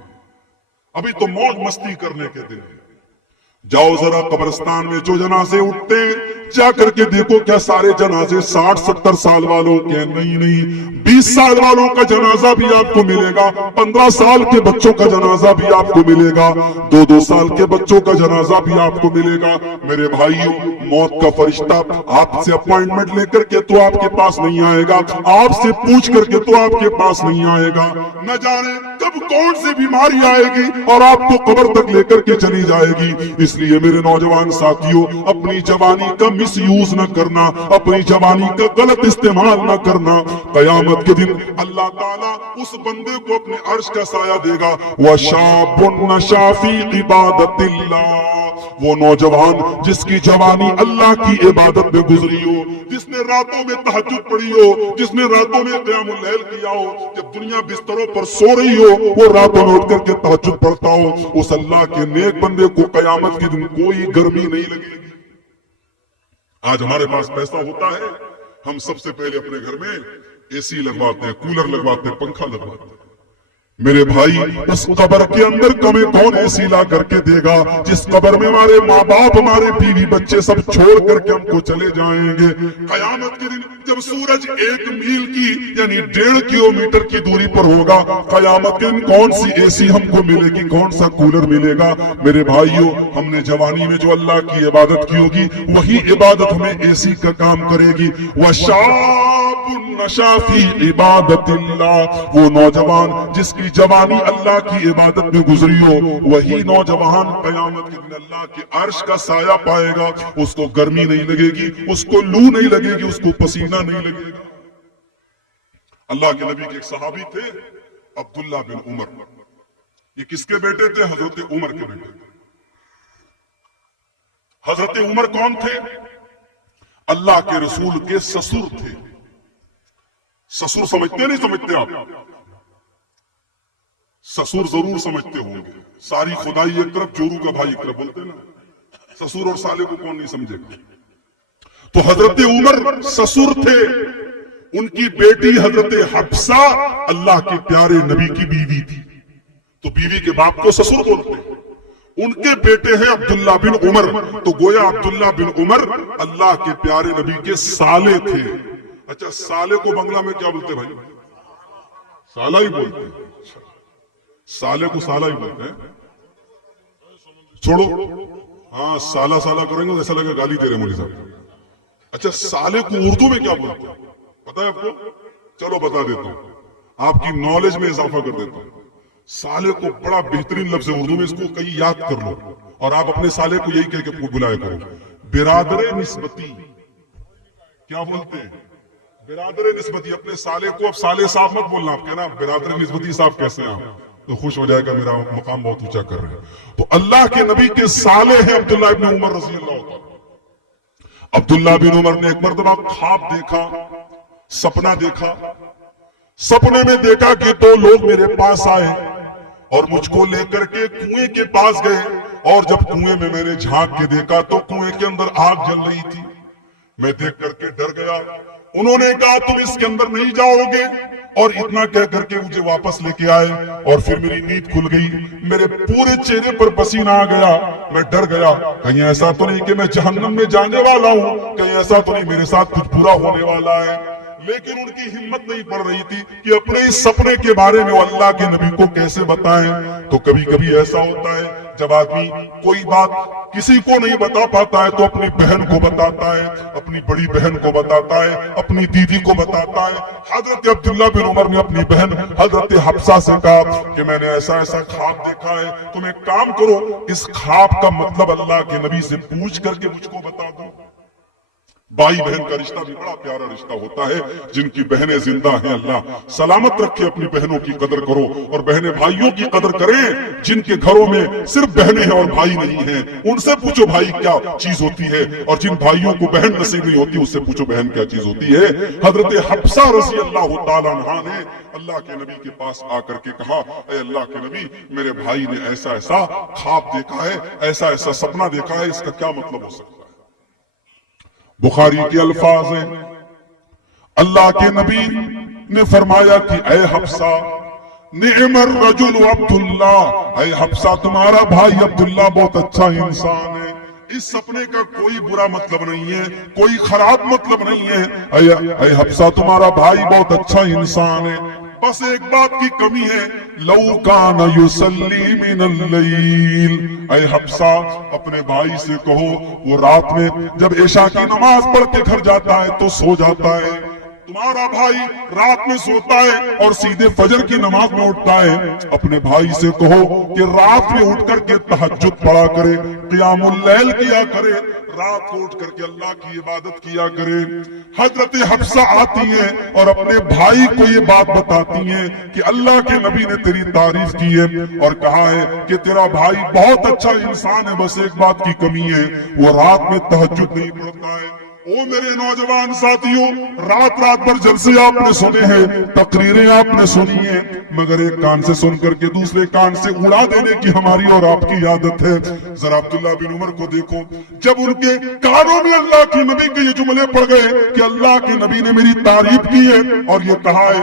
ابھی تو موج مستی کرنے کے دن ہے، جاؤ ذرا قبرستان میں جو جنازے اٹھتے جا کر کے دیکھو کیا سارے جنازے 60-70 سال والوں کے؟ نہیں 20 سال والوں کا جنازہ بھی آپ کو ملے گا، 15 سال کے بچوں کا جنازہ بھی آپ کو ملے گا، 2 سال کے بچوں کا جنازہ بھی آپ کو ملے گا۔ میرے بھائیوں، موت کا فرشتہ آپ سے اپوائنٹمنٹ لے کر کے تو آپ کے پاس نہیں آئے گا، آپ سے پوچھ کر کے تو آپ کے پاس نہیں آئے گا۔ نہ جانے کب کون سی بیماری آئے گی اور آپ کو قبر تک لے کر کے چلی جائے گی۔ اس لیے میرے نوجوان ساتھیوں، اپنی جوانی کا مس یوز نہ کرنا، اپنی جوانی کا غلط استعمال نہ کرنا۔ قیامت کے دن اللہ تعالیٰ اس بندے کو اپنے عرش کا سایہ دے گا، وَشَابٌ نَشَأَ فِي عِبَادَةِ اللَّهِ، وہ نوجوان جس کی جوانی اللہ کی عبادت میں گزری ہو، جس نے راتوں میں تہجد پڑھی ہو، جس نے راتوں میں قیام اللیل کیا ہو، جب دنیا بستروں پر سو رہی ہو وہ راتوں میں اٹھ کر کے تہجد پڑھتا ہو، اس اللہ کے نیک بندے کو قیامت کے دن کوئی گرمی نہیں لگے گی۔ آج ہمارے پاس پیسہ ہوتا ہے، ہم سب سے پہلے اپنے گھر میں اے سی لگواتے ہیں، کولر لگواتے ہیں، پنکھا لگواتے ہیں۔ میرے بھائی، اس قبر کے اندر کمیں کون اے سی لا کر کے دے گا؟ جس قبر میں ہمارے ماں باپ، ہمارے بیوی بچے سب چھوڑ کر کے ہم کو چلے جائیں گے۔ قیامت کے دن جب سورج 1 میل کی یعنی 1.5 کلومیٹر کی دوری پر ہوگا، قیامت کے دن کون سی اے سی ہم کو ملے گی، کون سا کولر ملے گا؟ میرے بھائیوں، ہم نے جوانی میں جو اللہ کی عبادت کی ہوگی وہی عبادت ہمیں اے سی کا کام کرے گی۔ وَشَابٌ نَشَأَ فِي عِبَادَةِ اللَّهِ، وہ نوجوان جس کی جوانی اللہ کی عبادت میں گزری ہو، وہی نوجوان قیامت کے دن اللہ کے عرش کا سایہ پائے گا۔ اس کو گرمی نہیں لگے گی، اس کو لو نہیں لگے گی، اس کو پسینہ نہیں لگے گا۔ اللہ کے نبی کے ایک صحابی تھے عبداللہ بن عمر، یہ کس کے بیٹے تھے؟ حضرت عمر کے بیٹے تھے۔ حضرت عمر کون تھے؟ اللہ کے رسول کے سسر تھے۔ سسر سمجھتے نہیں سمجھتے آپ؟ سسر ضرور سمجھتے ہوں گے، ساری خدائی ایک طرف، چورو کا بھائی ایک طرف، بولتے نا، سسر اور سالے کو کون نہیں سمجھے گا؟ تو حضرت عمر سسر تھے، ان کی بیٹی حضرت حفصہ اللہ کے پیارے نبی کی بیوی تھی، تو بیوی کے باپ کو سسر بولتے ہیں۔ ان کے بیٹے ہیں عبداللہ بن عمر، تو گویا عبداللہ بن عمر اللہ کے پیارے نبی کے سالے تھے۔ اچھا، سالے کو بنگلہ میں کیا بولتے بھائی؟ سالہ ہی بولتے ہیں۔ سالے کو سالہ ہی بولتے ہیں، چھوڑو، ہاں سالہ سالہ کریں گے ایسا لگے گالی دے رہے مولوی صاحب۔ اچھا، سالے کو اردو میں کیا بولتے ہیں پتا ہے آپ کو؟ چلو بتا دیتا ہوں، آپ کی نالج میں اضافہ کر دیتا ہوں۔ سالے کو بڑا بہترین لفظ ہے اردو میں، اس کو کہیں یاد کر لو اور آپ اپنے سالے کو یہی کہہ کے بلایا کرو، برادر نسبتی۔ کیا بولتے ہیں؟ برادر نسبتی۔ اپنے سالے کو اب سالے صاحب مت بولنا، آپ کہنا برادر نسبتی صاحب کیسے ہیں آپ، تو خوش ہو جائے گا، میرا مقام بہت اونچا کر رہے ہیں۔ تو اللہ کے نبی کے سالے ہیں عبداللہ بن عمر رضی اللہ تعالیٰ۔ عبداللہ بن عمر نے ایک مرتبہ خواب دیکھا، سپنا دیکھا۔ سپنے میں دیکھا کہ 2 لوگ میرے پاس آئے اور مجھ کو لے کر کے کنویں کے پاس گئے، اور جب کنویں میں نے جھانک کے دیکھا تو کنویں کے اندر آگ جل رہی تھی۔ میں دیکھ کر کے ڈر گیا۔ انہوں نے کہا تم اس کے اندر نہیں جاؤ گے، اور اتنا کہہ کر کے مجھے واپس لے کے آئے، اور پھر میری نیند کھل گئی، میرے پورے چہرے پر پسینہ آ گیا۔ میں ڈر گیا، کہیں ایسا تو نہیں کہ میں جہنم میں جانے والا ہوں، کہیں ایسا تو نہیں میرے ساتھ کچھ برا ہونے والا ہے۔ لیکن ان کی ہمت نہیں پڑ رہی تھی کہ اپنے اس سپنے کے بارے میں وہ اللہ کے نبی کو کیسے بتائیں۔ تو کبھی کبھی ایسا ہوتا ہے جب آدمی کوئی بات کسی کو نہیں بتا پاتا ہے تو اپنی بہن کو بتاتا ہے، اپنی بڑی بہن کو بتاتا ہے، اپنی دیدی کو بتاتا ہے۔ حضرت عبداللہ بن عمر نے اپنی بہن حضرت حفصہ سے کہا کہ میں نے ایسا ایسا خواب دیکھا ہے، تم ایک کام کرو، اس خواب کا مطلب اللہ کے نبی سے پوچھ کر کے مجھ کو بتا دو۔ بھائی بہن کا رشتہ بھی بڑا پیارا رشتہ ہوتا ہے، جن کی بہنیں زندہ ہیں اللہ سلامت رکھے، اپنی بہنوں کی قدر کرو، اور بہنیں بھائیوں کی قدر کریں۔ جن کے گھروں میں صرف بہنیں ہیں اور بھائی نہیں ہیں، ان سے پوچھو بھائی کیا چیز ہوتی ہے، اور جن بھائیوں کو بہن نصیب نہیں ہوتی اس سے پوچھو بہن کیا چیز ہوتی ہے۔ حضرت حفصہ رضی اللہ تعالیٰ عنہا نے اللہ کے نبی کے پاس آ کر کے کہا، اے اللہ کے نبی، میرے بھائی نے ایسا ایسا خواب دیکھا ہے، ایسا ایسا سپنا دیکھا ہے، اس کا کیا مطلب ہو سکتا ہے؟ بخاری کے الفاظ ہیں، اللہ کے نبی نے فرمایا کہ اے حفصہ، نعم الرجل عبداللہ، اے حفصہ تمہارا بھائی عبداللہ بہت اچھا انسان ہے، اس سپنے کا کوئی برا مطلب نہیں ہے، کوئی خراب مطلب نہیں ہے۔ اے حفصہ تمہارا بھائی بہت اچھا انسان ہے، بس ایک بات کی کمی ہے، لو کان یصلی من اللیل۔ اے حفصہ اپنے بھائی سے کہو وہ رات میں جب عشاء کی نماز پڑھ کے گھر جاتا ہے تو سو جاتا ہے، تمہارا بھائی رات میں سوتا ہے اور سیدھے فجر کی نماز میں اٹھتا ہے، اپنے بھائی سے کہو کہ رات میں اٹھ کر کے تہجد پڑھا کرے، قیام اللیل کیا کرے، رات کو اٹھ کر کے اللہ کی عبادت کیا کرے۔ حضرت حفصہ آتی ہیں اور اپنے بھائی کو یہ بات بتاتی ہیں کہ اللہ کے نبی نے تیری تعریف کی ہے اور کہا ہے کہ تیرا بھائی بہت اچھا انسان ہے، بس ایک بات کی کمی ہے، وہ رات میں تہجد نہیں پڑھتا ہے۔ او میرے نوجوان ساتھیوں، رات رات بھر جلسے آپ نے سنے ہیں، تقریریں آپ نے سنی ہیں، مگر ایک کان سے سن کر کے دوسرے کان سے اڑا دینے کی ہماری اور آپ کی عادت ہے۔ ذرا عبداللہ بن عمر کو دیکھو، جب ان کے کانوں میں اللہ کے نبی کے یہ جملے پڑ گئے کہ اللہ کے نبی نے میری تعریف کی ہے اور یہ کہا ہے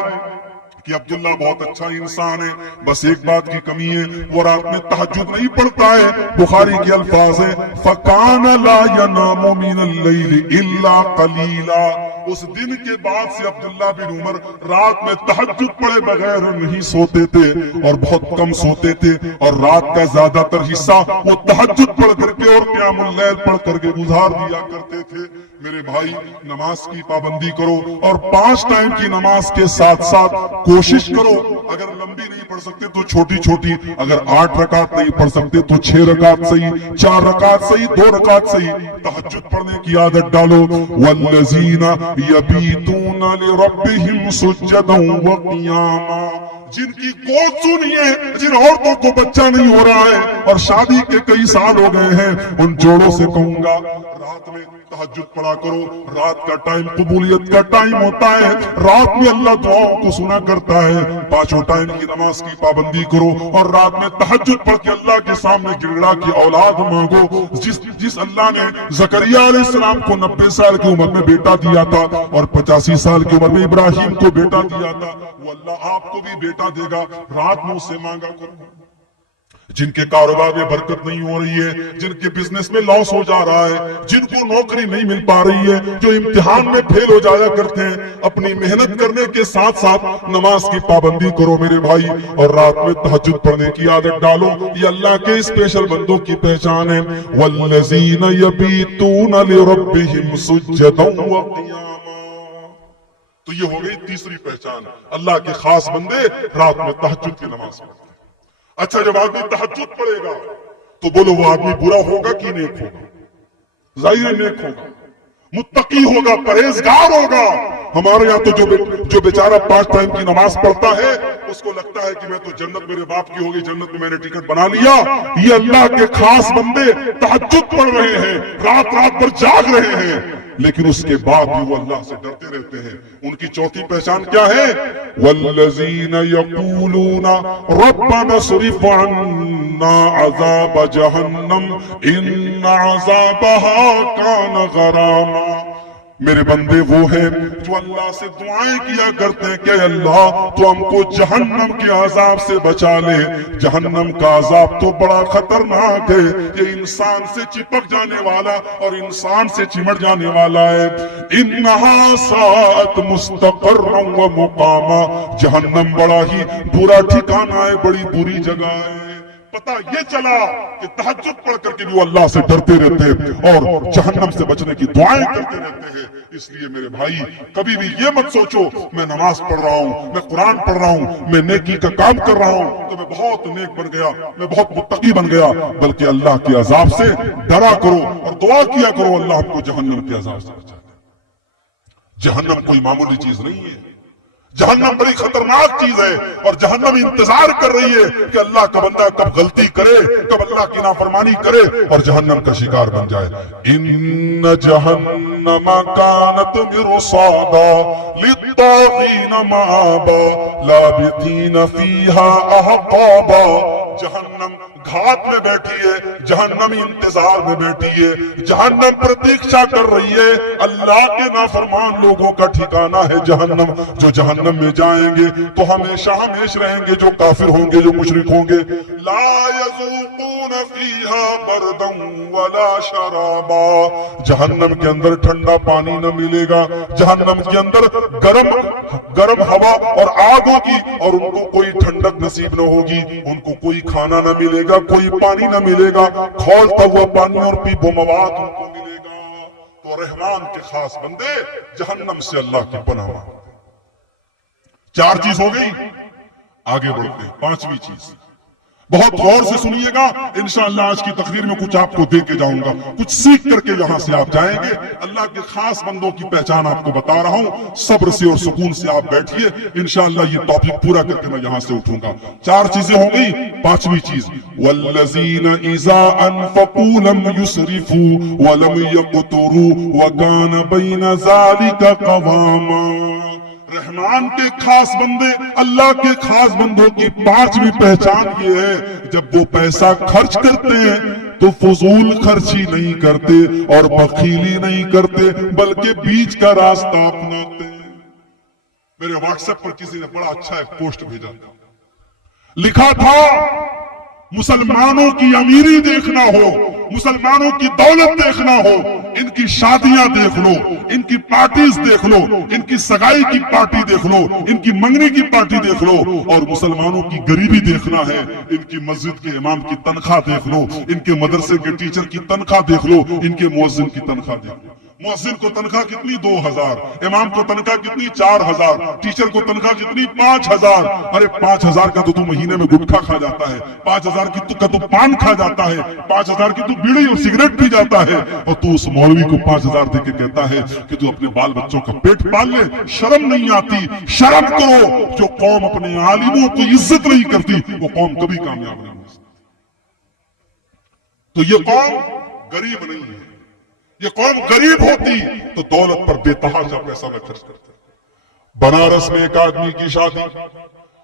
کہ عبداللہ بہت اچھا انسان ہے، بس ایک بات کی کمی ہے، وہ رات میں تہجد نہیں پڑھتا ہے۔ بخاری کے الفاظ ہیں فَكَانَ لَا يَنَامُ مِنَ اللَّيْلِ إِلَّا قَلِيلًا۔ اس دن کے بعد سے عبداللہ بن عمر رات میں تہجد پڑھے بغیر نہیں سوتے تھے اور بہت کم سوتے تھے، اور رات کا زیادہ تر حصہ وہ تہجد پڑھ کر کے اور قیام اللیل پڑھ کر کے گزار دیا کرتے تھے۔ میرے بھائی نماز کی پابندی کرو اور 5 ٹائم کی نماز کے ساتھ ساتھ کوشش کرو، اگر لمبی نہیں پڑھ سکتے تو چھوٹی چھوٹی، اگر 8 رکعت نہیں پڑھ سکتے تو 6 رکعت صحیح، 4 رکعت صحیح، 2 رکعت صحیح، تہجد پڑھنے کی عادت ڈالو۔ والذین یبیتون لربہم سجدا وقیاما، جن کی گود سنی ہے، جن عورتوں کو بچہ نہیں ہو رہا ہے اور شادی کے کئی سال ہو گئے ہیں، ان جوڑوں سے کہوں گا رات میں تہجد پڑھا کرو۔ رات کا ٹائم قبولیت کا ٹائم ہوتا ہے، رات میں اللہ دعاؤں کو سنا کرتا ہے۔ 5 ٹائم کی نماز کی پابندی کرو اور رات میں تہجد پڑھ کے اللہ کے سامنے گڑگڑا کی اولاد مانگو۔ جس اللہ نے زکریا علیہ السلام کو 90 سال کی عمر میں بیٹا دیا تھا اور 85 سال کی عمر میں ابراہیم کو بیٹا دیا تھا، وہ اللہ آپ کو بھی بیٹا دے گا، رات میں اس سے مانگا کرو۔ جن کے کاروبار میں برکت نہیں ہو رہی ہے، جن کے بزنس میں لاس ہو جا رہا ہے، جن کو نوکری نہیں مل پا رہی ہے، جو امتحان میں فیل ہو جایا کرتے ہیں، اپنی محنت کرنے کے ساتھ ساتھ نماز کی پابندی کرو میرے بھائی، اور رات میں تہجد پڑھنے کی عادت ڈالو۔ یہ اللہ کے اسپیشل بندوں کی پہچان ہے۔ والذین یبیتون لربہم سجدا وقیاما، تو یہ ہو گئی تیسری پہچان، اللہ کے خاص بندے رات میں تہجد کی نماز پڑھتے ہیں۔ اچھا، جب آدمی تہجد پڑھے گا تو بولو وہ آدمی برا ہوگا کہ نیک ہوگا؟ ظاہر نیک ہوگا، متقی ہوگا، پرہیزگار ہوگا۔ ہمارے یہاں تو جو بیچارہ 5 ٹائم کی نماز پڑھتا ہے اس کو لگتا ہے کہ میں تو جنت میرے باپ کی ہوگی، جنت میں نے ٹکٹ بنا لیا۔ یہ اللہ کے خاص بندے تہجد پڑھ رہے ہیں، رات رات بھر جاگ رہے ہیں، لیکن اس کے بعد بھی وہ اللہ سے ڈرتے رہتے ہیں۔ ان کی چوتھی پہچان کیا ہے؟ والذین یقولون ربنا اصرف عنا عذاب جہنم ان عذابها کان غراما۔ میرے بندے وہ ہیں جو اللہ سے دعائیں کیا کرتے ہیں کہ اے اللہ تو ہم کو جہنم کے عذاب سے بچا لے۔ جہنم کا عذاب تو بڑا خطرناک ہے، یہ انسان سے چپک جانے والا اور انسان سے چمٹ جانے والا ہے۔ انہا ساعت مستقرا و مقاما، جہنم بڑا ہی برا ٹھکانہ ہے، بڑی بری جگہ ہے۔ پتہ یہ چلا کہ تہجد پڑھ کر کے بھی وہ اللہ سے ڈرتے رہتے ہیں اور جہنم سے بچنے کی دعائیں کرتے رہتے ہیں۔ اس لیے میرے بھائی کبھی بھی یہ مت سوچو میں نماز پڑھ رہا ہوں، میں قرآن پڑھ رہا ہوں، میں نیکی کا کام کر رہا ہوں تو میں بہت نیک بن گیا، میں بہت متقی بن گیا، بلکہ اللہ کے عذاب سے ڈرا کرو اور دعا کیا کرو اللہ آپ کو جہنم کے عذاب سے بچا دے۔ جہنم کوئی معمولی چیز نہیں ہے، جہنم بڑی خطرناک چیز ہے، اور جہنم انتظار کر رہی ہے کہ اللہ کا بندہ کب غلطی کرے، کب اللہ کی نافرمانی کرے اور جہنم کا شکار بن جائے۔ ان جہنم کانت مرصادا للطاغین مآبا لابثین فیہا احقابا۔ جہنم گھاٹ میں بیٹھی ہے، جہنم انتظار میں بیٹھی ہے، جہنم پرتیکشا کر رہی ہے۔ اللہ کے نافرمان لوگوں کا ٹھکانہ ہے جہنم، جو جہنم میں جائیں گے تو ہمیشہ ہمیش رہیں گے، جو کافر ہوں گے، جو مشرک ہوں گے۔ لا یذوقون فیہا بردا ولا شرابا، جہنم کے اندر ٹھنڈا پانی نہ ملے گا، جہنم کے اندر گرم ہوا اور آگ ہوگی، اور ان کو کوئی ٹھنڈک نصیب نہ ہوگی، ان کو کوئی کھانا نہ ملے گا، کوئی پانی نہ ملے گا، کھولتا ہوا پانی اور پیپ و مواد ان کو ملے گا۔ تو رحمان کے خاص بندے جہنم سے اللہ کی پناہ مانگتے۔ 4 چیز ہو گئی، آگے بڑھتے ہیں 5ویں چیز، بہت غور سے سنیے گا، انشاءاللہ آج کی تقریر میں کچھ آپ کو دے کے جاؤں گا، کچھ سیکھ کر کے یہاں سے آپ جائیں گے۔ اللہ کے خاص بندوں کی پہچان آپ کو بتا رہا ہوں، صبر سے اور سکون سے آپ بیٹھیے، انشاءاللہ یہ ٹاپک پورا کر کے میں یہاں سے اٹھوں گا۔ 4 چیزیں ہو گئی، 5ویں چیز، والذین اذا انفقوا لم یسرفوا ولم یقتروا وکان بین ذلک قواما۔ رحمان کے خاص بندے، اللہ کے خاص بندوں کی 5ویں پہچان یہ ہے، جب وہ پیسہ خرچ کرتے ہیں تو فضول خرچی نہیں کرتے اور بخیلی نہیں کرتے، بلکہ بیچ کا راستہ اپناتے ہیں۔ میرے واٹس ایپ پر کسی نے بڑا اچھا ایک پوسٹ بھیجا تھا، لکھا تھا مسلمانوں کی امیری دیکھنا ہو، مسلمانوں کی دولت دیکھنا ہو، ان کی شادیاں دیکھ لو، ان کی پارٹیز دیکھ لو، ان کی سگائی کی پارٹی دیکھ لو، ان کی منگنی کی پارٹی دیکھ لو، اور مسلمانوں کی غریبی دیکھنا ہے، ان کی مسجد کے امام کی تنخواہ دیکھ لو، ان کے مدرسے کے ٹیچر کی تنخواہ دیکھ لو، ان کے مؤذن کی تنخواہ دیکھ لو۔ مؤذن کو تنخواہ کتنی 2000، امام کو تنخواہ کتنی 4000، ٹیچر کو تنخواہ کتنی 5000۔ ارے 5000 کا تو مہینے میں گٹکا کھا جاتا ہے، 5000 کا تو پان کھا جاتا ہے، 5000 کی تو بیڑی اور سگریٹ پی جاتا ہے، اور تو اس مولوی کو 5000 دے کے کہتا ہے کہ تو اپنے بال بچوں کا پیٹ پال لے۔ شرم نہیں آتی؟ شرم کرو۔ جو قوم اپنے عالموں کو عزت نہیں کرتی وہ قوم کبھی کامیاب نہیں ہو سکتی۔ تو یہ قوم غریب نہیں ہے، یہ قوم غریب ہوتی تو دولت پر بے تحاشا پیسہ نہ خرچ کرتے۔ بنارس میں ایک آدمی کی شادی،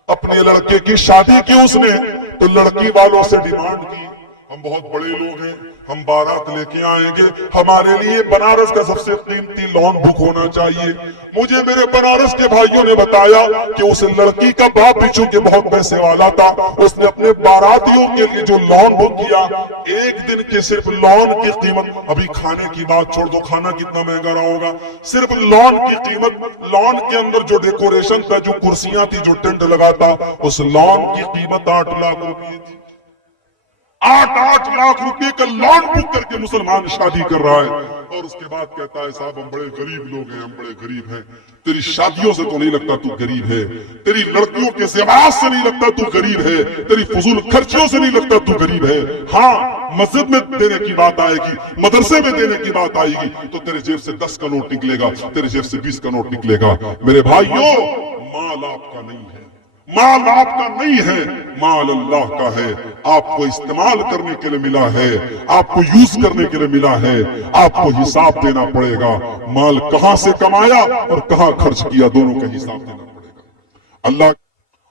اپنے لڑکے کی شادی کی اس نے تو لڑکی والوں سے ڈیمانڈ کی، ہم بہت بڑے لوگ ہیں، ہم بارات لے کے آئیں گے، ہمارے لیے بنارس کا سب سے قیمتی لون بک ہونا چاہیے۔ مجھے میرے بنارس کے بھائیوں نے بتایا کہ اس لڑکی کا باپ بھی چونکہ بہت پیسے والا تھا، اس نے اپنے باراتیوں کے لیے جو لون بک کیا، ایک دن کے صرف لون کی قیمت، ابھی کھانے کی بات چھوڑ دو، کھانا کتنا مہنگا رہا ہوگا، صرف لون کی قیمت، لون کے اندر جو ڈیکوریشن تھا، جو کرسیاں تھی، جو ٹینٹ لگا تھا، اس لون کی قیمت 8 لاکھ روپے تھی۔ 8 لاکھ روپے کا لون بک کر کے مسلمان شادی کر رہا ہے، اور اس کے بعد کہتا ہے صاحب ہم بڑے غریب لوگ ہیں، ہم بڑے غریب ہیں۔ تیری شادیوں سے تو نہیں لگتا تو غریب ہے، تیری لڑکیوں کے زیورات سے نہیں لگتا تو غریب ہے، تیری فضول خرچیوں سے نہیں لگتا تو غریب ہے۔ ہاں مسجد میں دینے کی بات آئے گی، مدرسے میں دینے کی بات آئے گی تو تیرے جیب سے 10 کا نوٹ نکلے گا، تیرے جیب سے 20 کا نوٹ نکلے گا۔ میرے بھائیوں، مال آپ کا نہیں ہے، مال آپ کا نہیں ہے، مال اللہ کا ہے۔ آپ کو استعمال کرنے کے لیے ملا ہے، آپ کو یوز کرنے کے لیے ملا ہے، آپ کو حساب دینا پڑے گا۔ مال کہاں سے کمایا اور کہاں خرچ کیا، دونوں کا حساب دینا پڑے گا۔ اللہ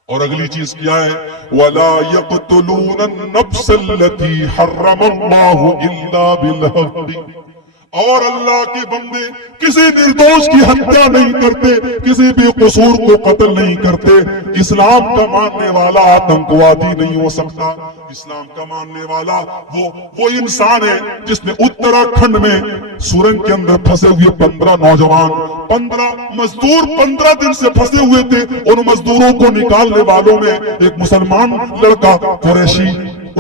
اور اگلی چیز کیا ہے؟ وَلَا يَقْتُلُونَ النَّفْسَ الَّتِي حَرَّمَ اللَّهُ إِلَّا بِالْحَقِّ، اور اللہ کے بندے کسی نردوش کی ہتیا نہیں کرتے، کسی بے قصور کو قتل نہیں کرتے۔ اسلام کا ماننے والا آتنکوادی نہیں ہو سکتا۔ اسلام کا ماننے والا وہ انسان ہے جس نے اتراکھنڈ میں سورنگ کے اندر پھنسے ہوئے 15 نوجوان، 15 مزدور 15 دن سے پھنسے ہوئے تھے، ان مزدوروں کو نکالنے والوں میں ایک مسلمان لڑکا قریشی،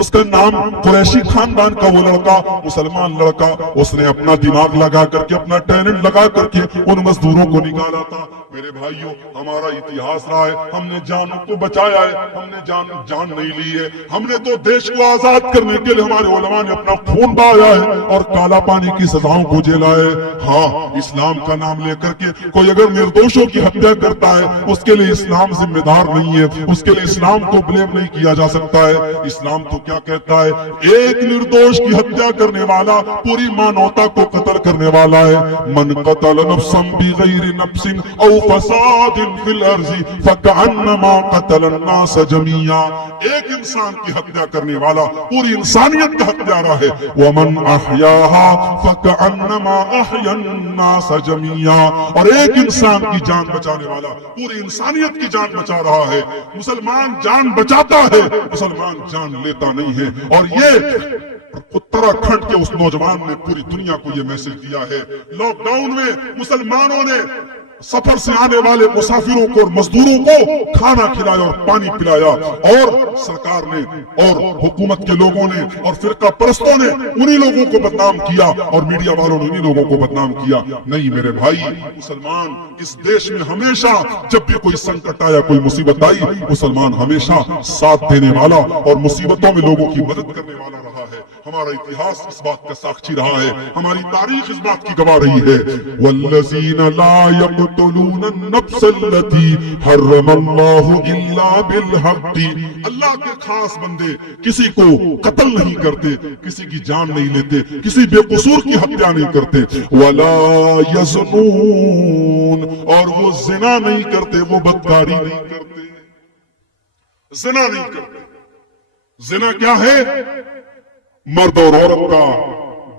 اس کا نام قریشی خاندان کا وہ لڑکا، مسلمان لڑکا، اس نے اپنا دماغ لگا کر کے، اپنا ٹیلنٹ لگا کر کے ان مزدوروں کو نکالا تھا۔ میرے بھائیوں، ہمارا اتہاس رہا ہے، ہم نے جانوں کو بچایا ہے، ہم نے جان نہیں لی ہے، ہم نے تو دیش کو آزاد کرنے کے لیے ہمارے علماء نے اپنا خون بہایا ہے اور کالا پانی کی سزاؤں کو جھیلا ہے۔ ہاں، اسلام کا نام لے کر کے کوئی اگر نردوشوں کی ہتیا کرتا ہے، اس کے لیے اسلام ذمہ دار نہیں ہے، اس کے لیے اسلام کو بلیم نہیں کیا جا سکتا ہے۔ اسلام تو کیا کہتا ہے؟ ایک نردوش کی ہتیا کرنے والا پوری مانوتا کو قتل کرنے والا ہے. من قتل نفسا بغیر نفس او فساد فی الارض فکأنما قتل الناس جميعا. ایک انسان کی ہتیا کرنے والا پوری انسانیت کا ہتیارہ ہے. ومن احیاها فکأنما احیا الناس جميعا. اور ایک انسان کی جان بچانے والا پوری انسانیت کی جان بچا رہا ہے. مسلمان جان بچاتا ہے، مسلمان جان لیتا نہیں ہے. اور یہ اتراکھنڈ کے اس نوجوان نے پوری دنیا کو یہ میسج دیا ہے. لاک ڈاؤن میں مسلمانوں نے سفر سے آنے والے مسافروں کو اور مزدوروں کو کھانا کھلایا اور پانی پلایا، اور سرکار نے اور حکومت کے لوگوں نے اور فرقہ پرستوں نے انہی لوگوں کو بدنام کیا اور میڈیا والوں نے انہی لوگوں کو بدنام کیا. نہیں میرے بھائی، مسلمان اس دیش میں ہمیشہ جب بھی کوئی سنکٹ آیا، کوئی مصیبت آئی، مسلمان ہمیشہ ساتھ دینے والا اور مصیبتوں میں لوگوں کی مدد کرنے والا رہا ہے. ہمارا اتہاس اس بات کا ساکشی رہا ہے، ہماری تاریخ اس بات کی گواہ رہی ہے. والذین لا يقتلون النفس التي حرم اللہ الا بالحق. اللہ کے خاص بندے کسی کو قتل نہیں کرتے، کسی کی جان نہیں لیتے، کسی بے قصور کی ہتیا نہیں کرتے. ولا یزنون، اور وہ زنا نہیں کرتے، وہ بدکاری نہیں کرتے، زنا نہیں کرتے. زنا کیا ہے؟ مرد اور عورت کا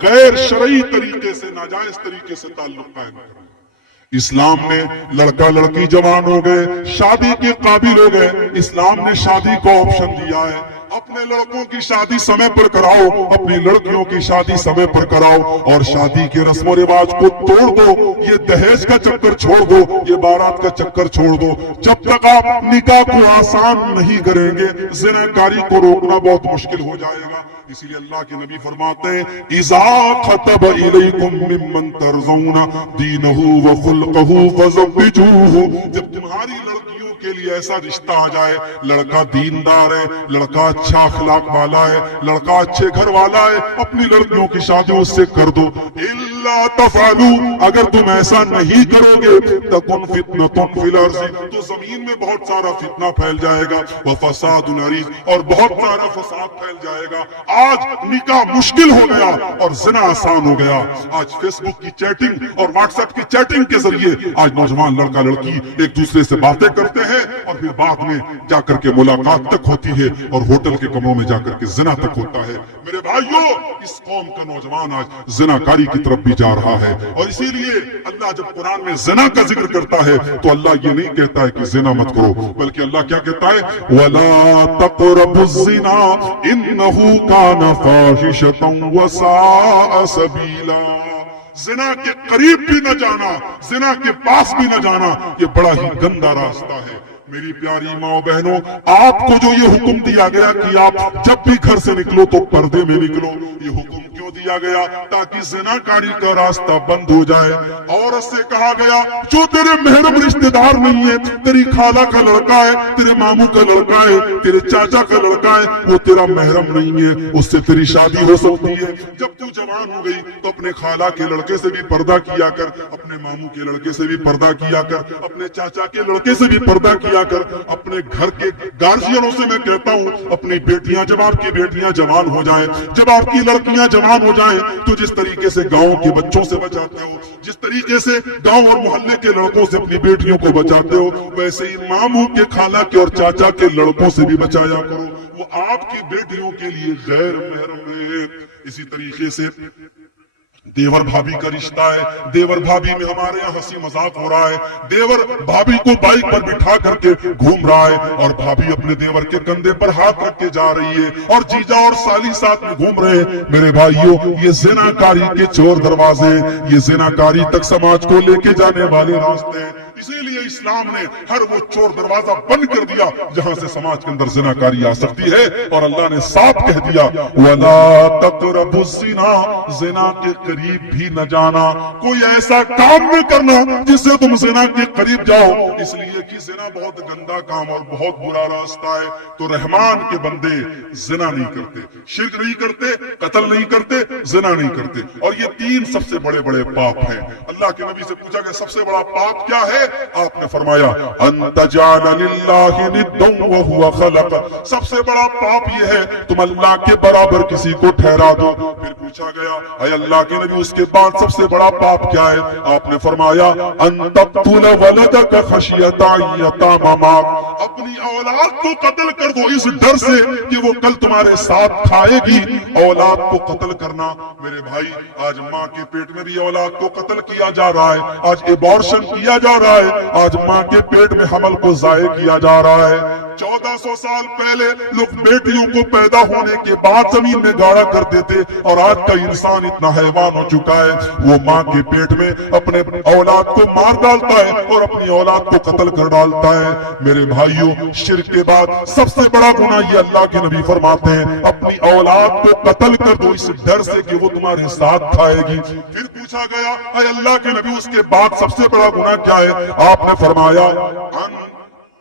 غیر شرعی طریقے سے، ناجائز طریقے سے تعلق قائم کرنا. اسلام نے لڑکا لڑکی جوان ہو گئے، شادی کے قابل ہو گئے، اسلام نے شادی کو آپشن دیا ہے. اپنے لڑکوں کی شادی سمے پر کراؤ، اپنی لڑکیوں کی شادی سمے پر کراؤ، اور شادی کے رسم و رواج کو توڑ دو. یہ دہیج کا چکر چھوڑ دو، یہ بارات کا چکر چھوڑ دو. جب تک آپ نکاح کو آسان نہیں کریں گے، زنا کاری کو روکنا بہت مشکل ہو جائے گا. اسی لیے اللہ کے نبی فرماتے ہیں اذا خطب الیکم ممن ترضون دینہ وخلقہ فزوجوہ. جب تمہاری لڑکیوں کے لیے ایسا رشتہ آ جائے، لڑکا دیندار ہے، لڑکا اچھا اخلاق والا ہے، لڑکا اچھے گھر والا ہے، اپنی لڑکیوں کی شادی اس سے کر دو. الا تفعلوا، اگر تم ایسا نہیں کرو گے، تکن فتنۃ فی الارض، تو زمین میں بہت سارا فتنہ پھیل جائے گا، وفساد عریض، اور بہت سارا فساد پھیل جائے گا. آج نکاح مشکل ہو گیا اور زنا آسان ہو گیا. آج فیس بک کی چیٹنگ اور واٹس ایپ کی چیٹنگ کے ذریعے آج نوجوان لڑکا لڑکی ایک دوسرے سے باتیں کرتے ہیں، اور پھر بعد میں جا کر کے ملاقات تک ہوتی ہے، اور ہوٹل کے کمروں میں جا کر کے زنا تک ہوتا ہے. میرے بھائیوں، اس قوم کا نوجوان آج زنا کاری کی طرف بھی جا رہا ہے. اور اسی لیے اللہ جب قرآن میں زنا کا ذکر کرتا ہے تو اللہ یہ نہیں کہتا ہے کہ زنا مت کرو، بلکہ اللہ کیا کہتا ہے؟ وَلَا تَقْرَبُوا الزِّنَا إِنَّهُ كَانَ فَاحِشَةً وَسَاءَ سَبِيلًا. زنا کے قریب بھی نہ جانا، زنا کے پاس بھی نہ جانا، یہ بڑا ہی گندا راستہ ہے. میری پیاری ماں بہنوں، آپ کو جو یہ حکم دیا گیا کہ آپ جب بھی گھر سے نکلو تو پردے میں نکلو، یہ حکم کیوں دیا گیا؟ تاکہ زنا کاری کا راستہ بند ہو جائے. عورت سے کہا گیا جو تیرے محرم رشتہ دار نہیں ہے، تیری خالہ کا لڑکا ہے، تیرے ماموں کا لڑکا ہے، تیرے چاچا کا لڑکا ہے، وہ تیرا محرم نہیں ہے، اس سے تیری شادی ہو سکتی ہے. جب تو جوان ہو گئی تو اپنے خالہ کے لڑکے سے بھی پردہ کیا کر، اپنے ماموں کے لڑکے سے بھی پردہ کیا کر، اپنے چاچا کے لڑکے سے بھی پردہ کیا کر. اپنے گھر کے گارجینوں سے میں کہتا ہوں، اپنی بیٹیاں، جب آپ کی بیٹیاں جوان ہو جائیں، جب آپ کی لڑکیاں جوان ہو جائیں، تو جس طریقے سے گاؤں کے بچوں سے بچاتے ہو، جس طریقے سے گاؤں اور محلے کے لڑکوں سے اپنی بیٹیوں کو بچاتے ہو، ویسے ہی ماموں کے، خالہ کے اور چاچا کے لڑکوں سے بھی بچایا کرو. وہ آپ کی بیٹیوں کے لیے غیر محرم ہے. اسی طریقے سے دیور بھابھی کا رشتہ ہے. دیور بھابھی میں ہمارے یہاں ہنسی مذاق ہو رہا ہے. دیور بھابھی کو بائک پر بٹھا کر کے گھوم رہا ہے، اور بھابھی اپنے دیور کے کندھے پر ہاتھ رکھ کے جا رہی ہے، اور جیجا اور سالی ساتھ میں گھوم رہے ہیں. میرے بھائیوں، یہ زنا کاری کے چور دروازے، یہ زنا کاری تک سماج کو لے کے جانے والے راستے ہیں. اسی لیے اسلام نے ہر وہ چور دروازہ بند کر دیا جہاں سے سماج کے اندر زنا کاری آ سکتی ہے. اور اللہ نے صاف کہہ دیا وَلَا تَقْرَبُوا الزِّنَا، زنا کے قریب بھی نہ جانا. کوئی ایسا کام نہ کرنا جس سے تم زنا کے قریب جاؤ، اس لیے کہ زنا بہت گندا کام اور بہت برا راستہ ہے. تو رحمان کے بندے زنا نہیں کرتے، شرک نہیں کرتے، قتل نہیں کرتے، زنا نہیں کرتے. اور یہ تین سب سے بڑے بڑے پاپ ہیں. اللہ کے نبی سے پوچھا کہ سب سے بڑا پاپ کیا ہے؟ آپ نے فرمایا ان تجعل للہ ندا وہو خلق، سب سے بڑا پاپ یہ ہے تم اللہ کے برابر کسی کو ٹھہرا دو۔ پھر پوچھا گیا اے اللہ کے نبی اس کے بعد سب سے بڑا پاپ کیا ہے؟ آپ نے فرمایا ان تقتل ولدک خشیۃ ان یطام معک، اپنی اولاد کو قتل کر دو اس ڈر سے کہ وہ کل تمہارے ساتھ کھائے گی۔ اولاد کو قتل کرنا میرے بھائی، آج ماں کے پیٹ میں بھی اولاد کو قتل کیا جا رہا ہے، آج ایبارشن کیا جا رہا ہے، آج ماں کے پیٹ میں حمل کو ضائع کیا جا رہا ہے۔ 1400 سال پہلے لوگ بیٹیوں کو پیدا ہونے کے بعد زمین میں گاڑا کرتے تھے، اور آج کا انسان اتنا حیوان ہو چکا ہے وہ ماں کے پیٹ میں اپنے اولاد کو مار ڈالتا ہے اور اپنی اولاد کو قتل کر ڈالتا ہے۔ میرے بھائیوں، شرک کے بعد سب سے بڑا گناہ یہ اللہ کے نبی فرماتے ہیں اپنی اولاد کو قتل کر دو اس ڈر سے کہ وہ تمہارے ساتھ کھائے گی۔ پھر پوچھا گیا اے اللہ کے نبی اس کے بعد سب سے بڑا گناہ کیا ہے؟ آپ نے فرمایا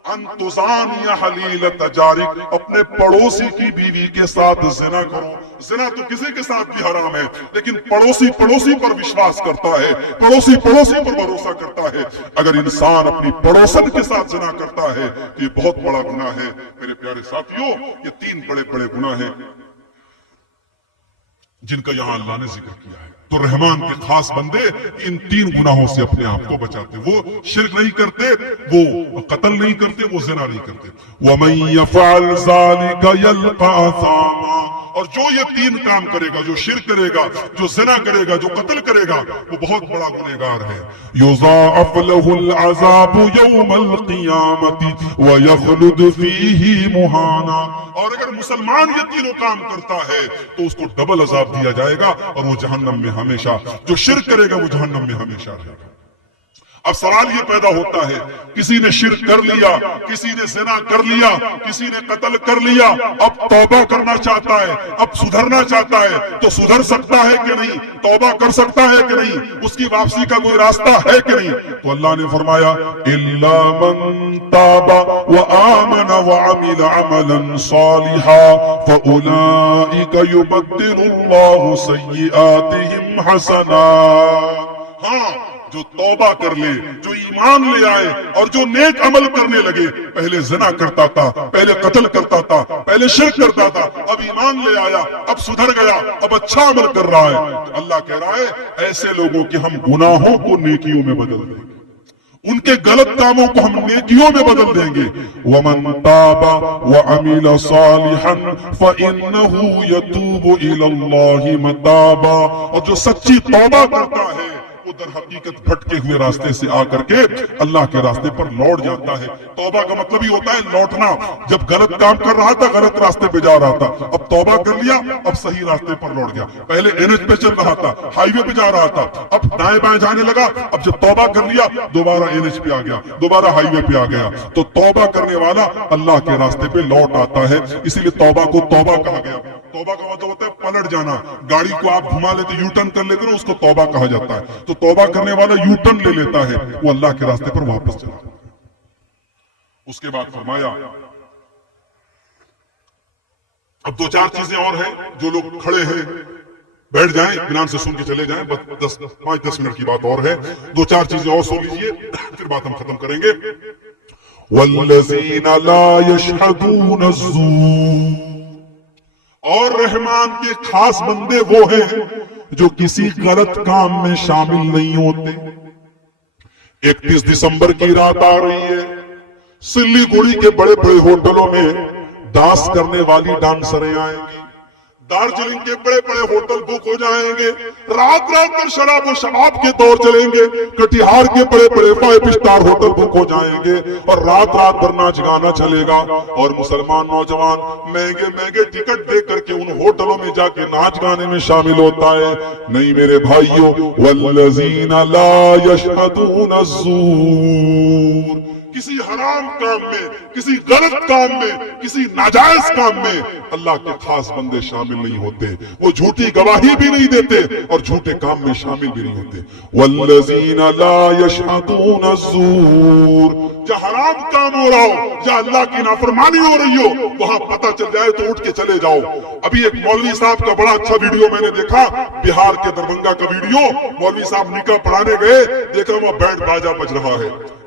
ان تزانی حلیلۃ جارک، اپنے پڑوسی کی بیوی کے ساتھ زنا کرو۔ زنا تو کسی کے ساتھ بھی حرام ہے، لیکن پڑوسی پڑوسی پر وشواس کرتا ہے، پڑوسی پڑوسی پر بھروسہ کرتا ہے۔ اگر انسان اپنی پڑوسن کے ساتھ زنا کرتا ہے تو یہ بہت بڑا گناہ ہے۔ میرے پیارے ساتھیوں، یہ 3 بڑے بڑے گناہ ہیں جن کا یہاں اللہ نے ذکر کیا ہے۔ تو رحمان کے خاص بندے ان 3 گناہوں سے اپنے آپ کو بچاتے، وہ شرک نہیں کرتے، وہ قتل نہیں کرتے، وہ زنا نہیں کرتے۔ وَمَن يَفْعَلْ ذَلِكَ يَلْقَ أَثَامًا، اور جو یہ 3 کام کرے گا، جو شرک کرے گا، جو زنا کرے گا، جو قتل کرے گا، وہ بہت بڑا گنہگار ہے۔ يُضَاعَفْ لَهُ الْعَذَابُ يَوْمَ الْقِيَامَةِ وَيَخْلُدْ فِيهِ مُهَانًا، اور اگر مسلمان یہ 3 کام کرتا ہے تو اس کو ڈبل عذاب دیا جائے گا اور وہ جہنم میں ہمیشہ، جو شرک کرے گا وہ جہنم میں ہمیشہ رہے گا۔ اب سوال یہ پیدا ہوتا ہے، کسی نے شرک کر لیا، کسی نے زنا کر لیا، کسی نے قتل کر لیا، اب توبہ کرنا چاہتا ہے، اب سدھرنا چاہتا ہے، تو سدھر سکتا ہے کہ نہیں؟ توبہ کر سکتا ہے کہ نہیں؟ اس کی واپسی کا کوئی راستہ ہے کہ نہیں؟ تو اللہ نے فرمایا الا من تاب وآمن وعمل عملا صالحا فاولئک یبدل اللہ سیئاتہم حسنات۔ ہاں، جو توبہ کر لے، جو ایمان لے آئے اور جو نیک عمل کرنے لگے، پہلے زنا کرتا تھا، پہلے قتل کرتا تھا، پہلے شرک کرتا تھا، اب ایمان لے آیا، اب سدھر گیا، اب اچھا عمل کر رہا ہے، تو اللہ کہہ رہا ہے ایسے لوگوں کے ہم گناہوں کو نیکیوں میں بدل دیں گے، ان کے غلط کاموں کو ہم نیکیوں میں بدل دیں گے۔ وَمَن تَابَ وَعَمِلَ صَالِحًا فَإِنَّهُ يَتُوبُ إِلَى اللَّهِ مَتَابًا، اور جو سچی توبہ کرتا ہے وہ در حقیقت بھٹکے ہوئے راستے سے آ کر کے اللہ کے راستے پر لوٹ جاتا ہے۔ توبہ کا مطلب ہی ہوتا ہے لوٹنا۔ جب غلط کام کر رہا تھا، غلط راستے پہ جا رہا تھا، اب توبہ کر لیا، اب صحیح راستے پر لوٹ گیا۔ پہلے NH پہ چل رہا تھا، ہائی وے پہ جا رہا تھا، اب دائیں بائیں جانے لگا، اب جب توبہ کر لیا دوبارہ NH پہ آ گیا، دوبارہ ہائی وے پہ آ گیا۔ تو توبہ کرنے والا اللہ کے راستے پہ لوٹ آتا ہے، اسی لیے توبہ کو توبہ کہا گیا۔ توبہ کا مطلب ہوتا ہے پلٹ جانا، گاڑی کو آپ گھما لیتے، یو ٹرن کر لیتے، اس کو توبہ کہا جاتا ہے۔ تو توبہ کرنے والا یو ٹرن لے لیتا ہے، وہ اللہ کے راستے پر واپس چلا۔ اس کے بعد فرمایا اب 2-4 چیزیں اور ہیں، جو لوگ کھڑے ہیں بیٹھ جائیں، اطمینان سے سن کے چلے جائیں، بس 5-10 منٹ کی بات اور ہے، 2-4 چیزیں اور سن لیجئے، پھر بات ہم ختم کریں گے۔ وَالَّذِينَ لَا يَشْهَدُونَ الزُّورَ، اور رحمان کے خاص بندے وہ ہیں جو کسی غلط کام میں شامل نہیں ہوتے۔ 31 دسمبر کی رات آ رہی ہے، سلی گوڑی کے بڑے بڑے ہوٹلوں میں ڈانس کرنے والی ڈانسریں آئیں گی، دارجلنگ کے بڑے بڑے ہوٹل بک ہو جائیں گے، رات رات پر شراب و شباب کے دور چلیں گے، کٹیہار کے بڑے بڑے 5 سٹار ہوٹل بک ہو جائیں گے، اور رات رات بھر ناچ گانا چلے گا، اور مسلمان نوجوان مہنگے مہنگے ٹکٹ دے کر کے ان ہوٹلوں میں جا کے ناچ گانے میں شامل ہوتا ہے۔ نہیں میرے بھائیوں، والذین لا یشہدون الزور، کسی حرام کام میں، کسی غلط کام میں، کسی ناجائز کام میں اللہ کے خاص بندے شامل نہیں ہوتے، وہ جھوٹی گواہی بھی نہیں دیتے اور جھوٹے کام میں شامل بھی نہیں ہوتے۔ والذین لا یشہدون الزور، جہاں حرام کام ہو رہا ہو، جہاں اللہ کی نافرمانی ہو رہی ہو، وہاں پتہ چل جائے تو اٹھ کے چلے جاؤ۔ ابھی ایک مولوی صاحب کا بڑا اچھا ویڈیو میں نے دیکھا، بہار کے دربھنگہ کا ویڈیو، مولوی صاحب نکاح پڑھانے گئے، دیکھا وہاں بینڈ باجا بج رہا ہے،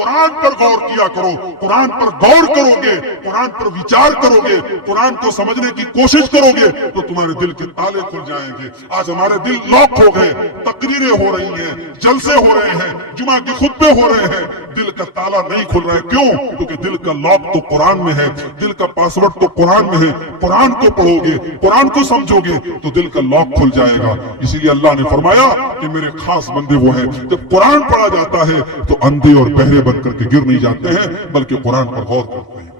قرآن پر غور کیا کرو، قرآن پر غور کرو گے، قرآن پر وچار کرو گے، قرآن کو سمجھنے کی کوشش کرو گے تو تمہارے دل کے تالے کھل جائیں گے۔ آج ہمارے دل لاک ہو گئے، تقریریں ہو رہی ہیں، جلسے ہو رہے ہیں، جمعہ کے خطبے ہو رہے ہیں، دل کا تالا نہیں کھل رہا ہے۔ کیوں؟ کیونکہ دل کا لاک تو قرآن میں ہے، دل کا پاسورڈ تو قرآن میں ہے۔ قرآن کو پڑھو گے، قرآن کو سمجھو گے تو دل کا لاک کھل جائے گا۔ اسی لیے اللہ نے فرمایا کہ میرے خاص بندے وہ ہیں جب قرآن پڑھا جاتا ہے تو اندھے اور بہرے بن کر کے گر نہیں جاتے ہیں بلکہ قرآن پر غور کرتے ہیں۔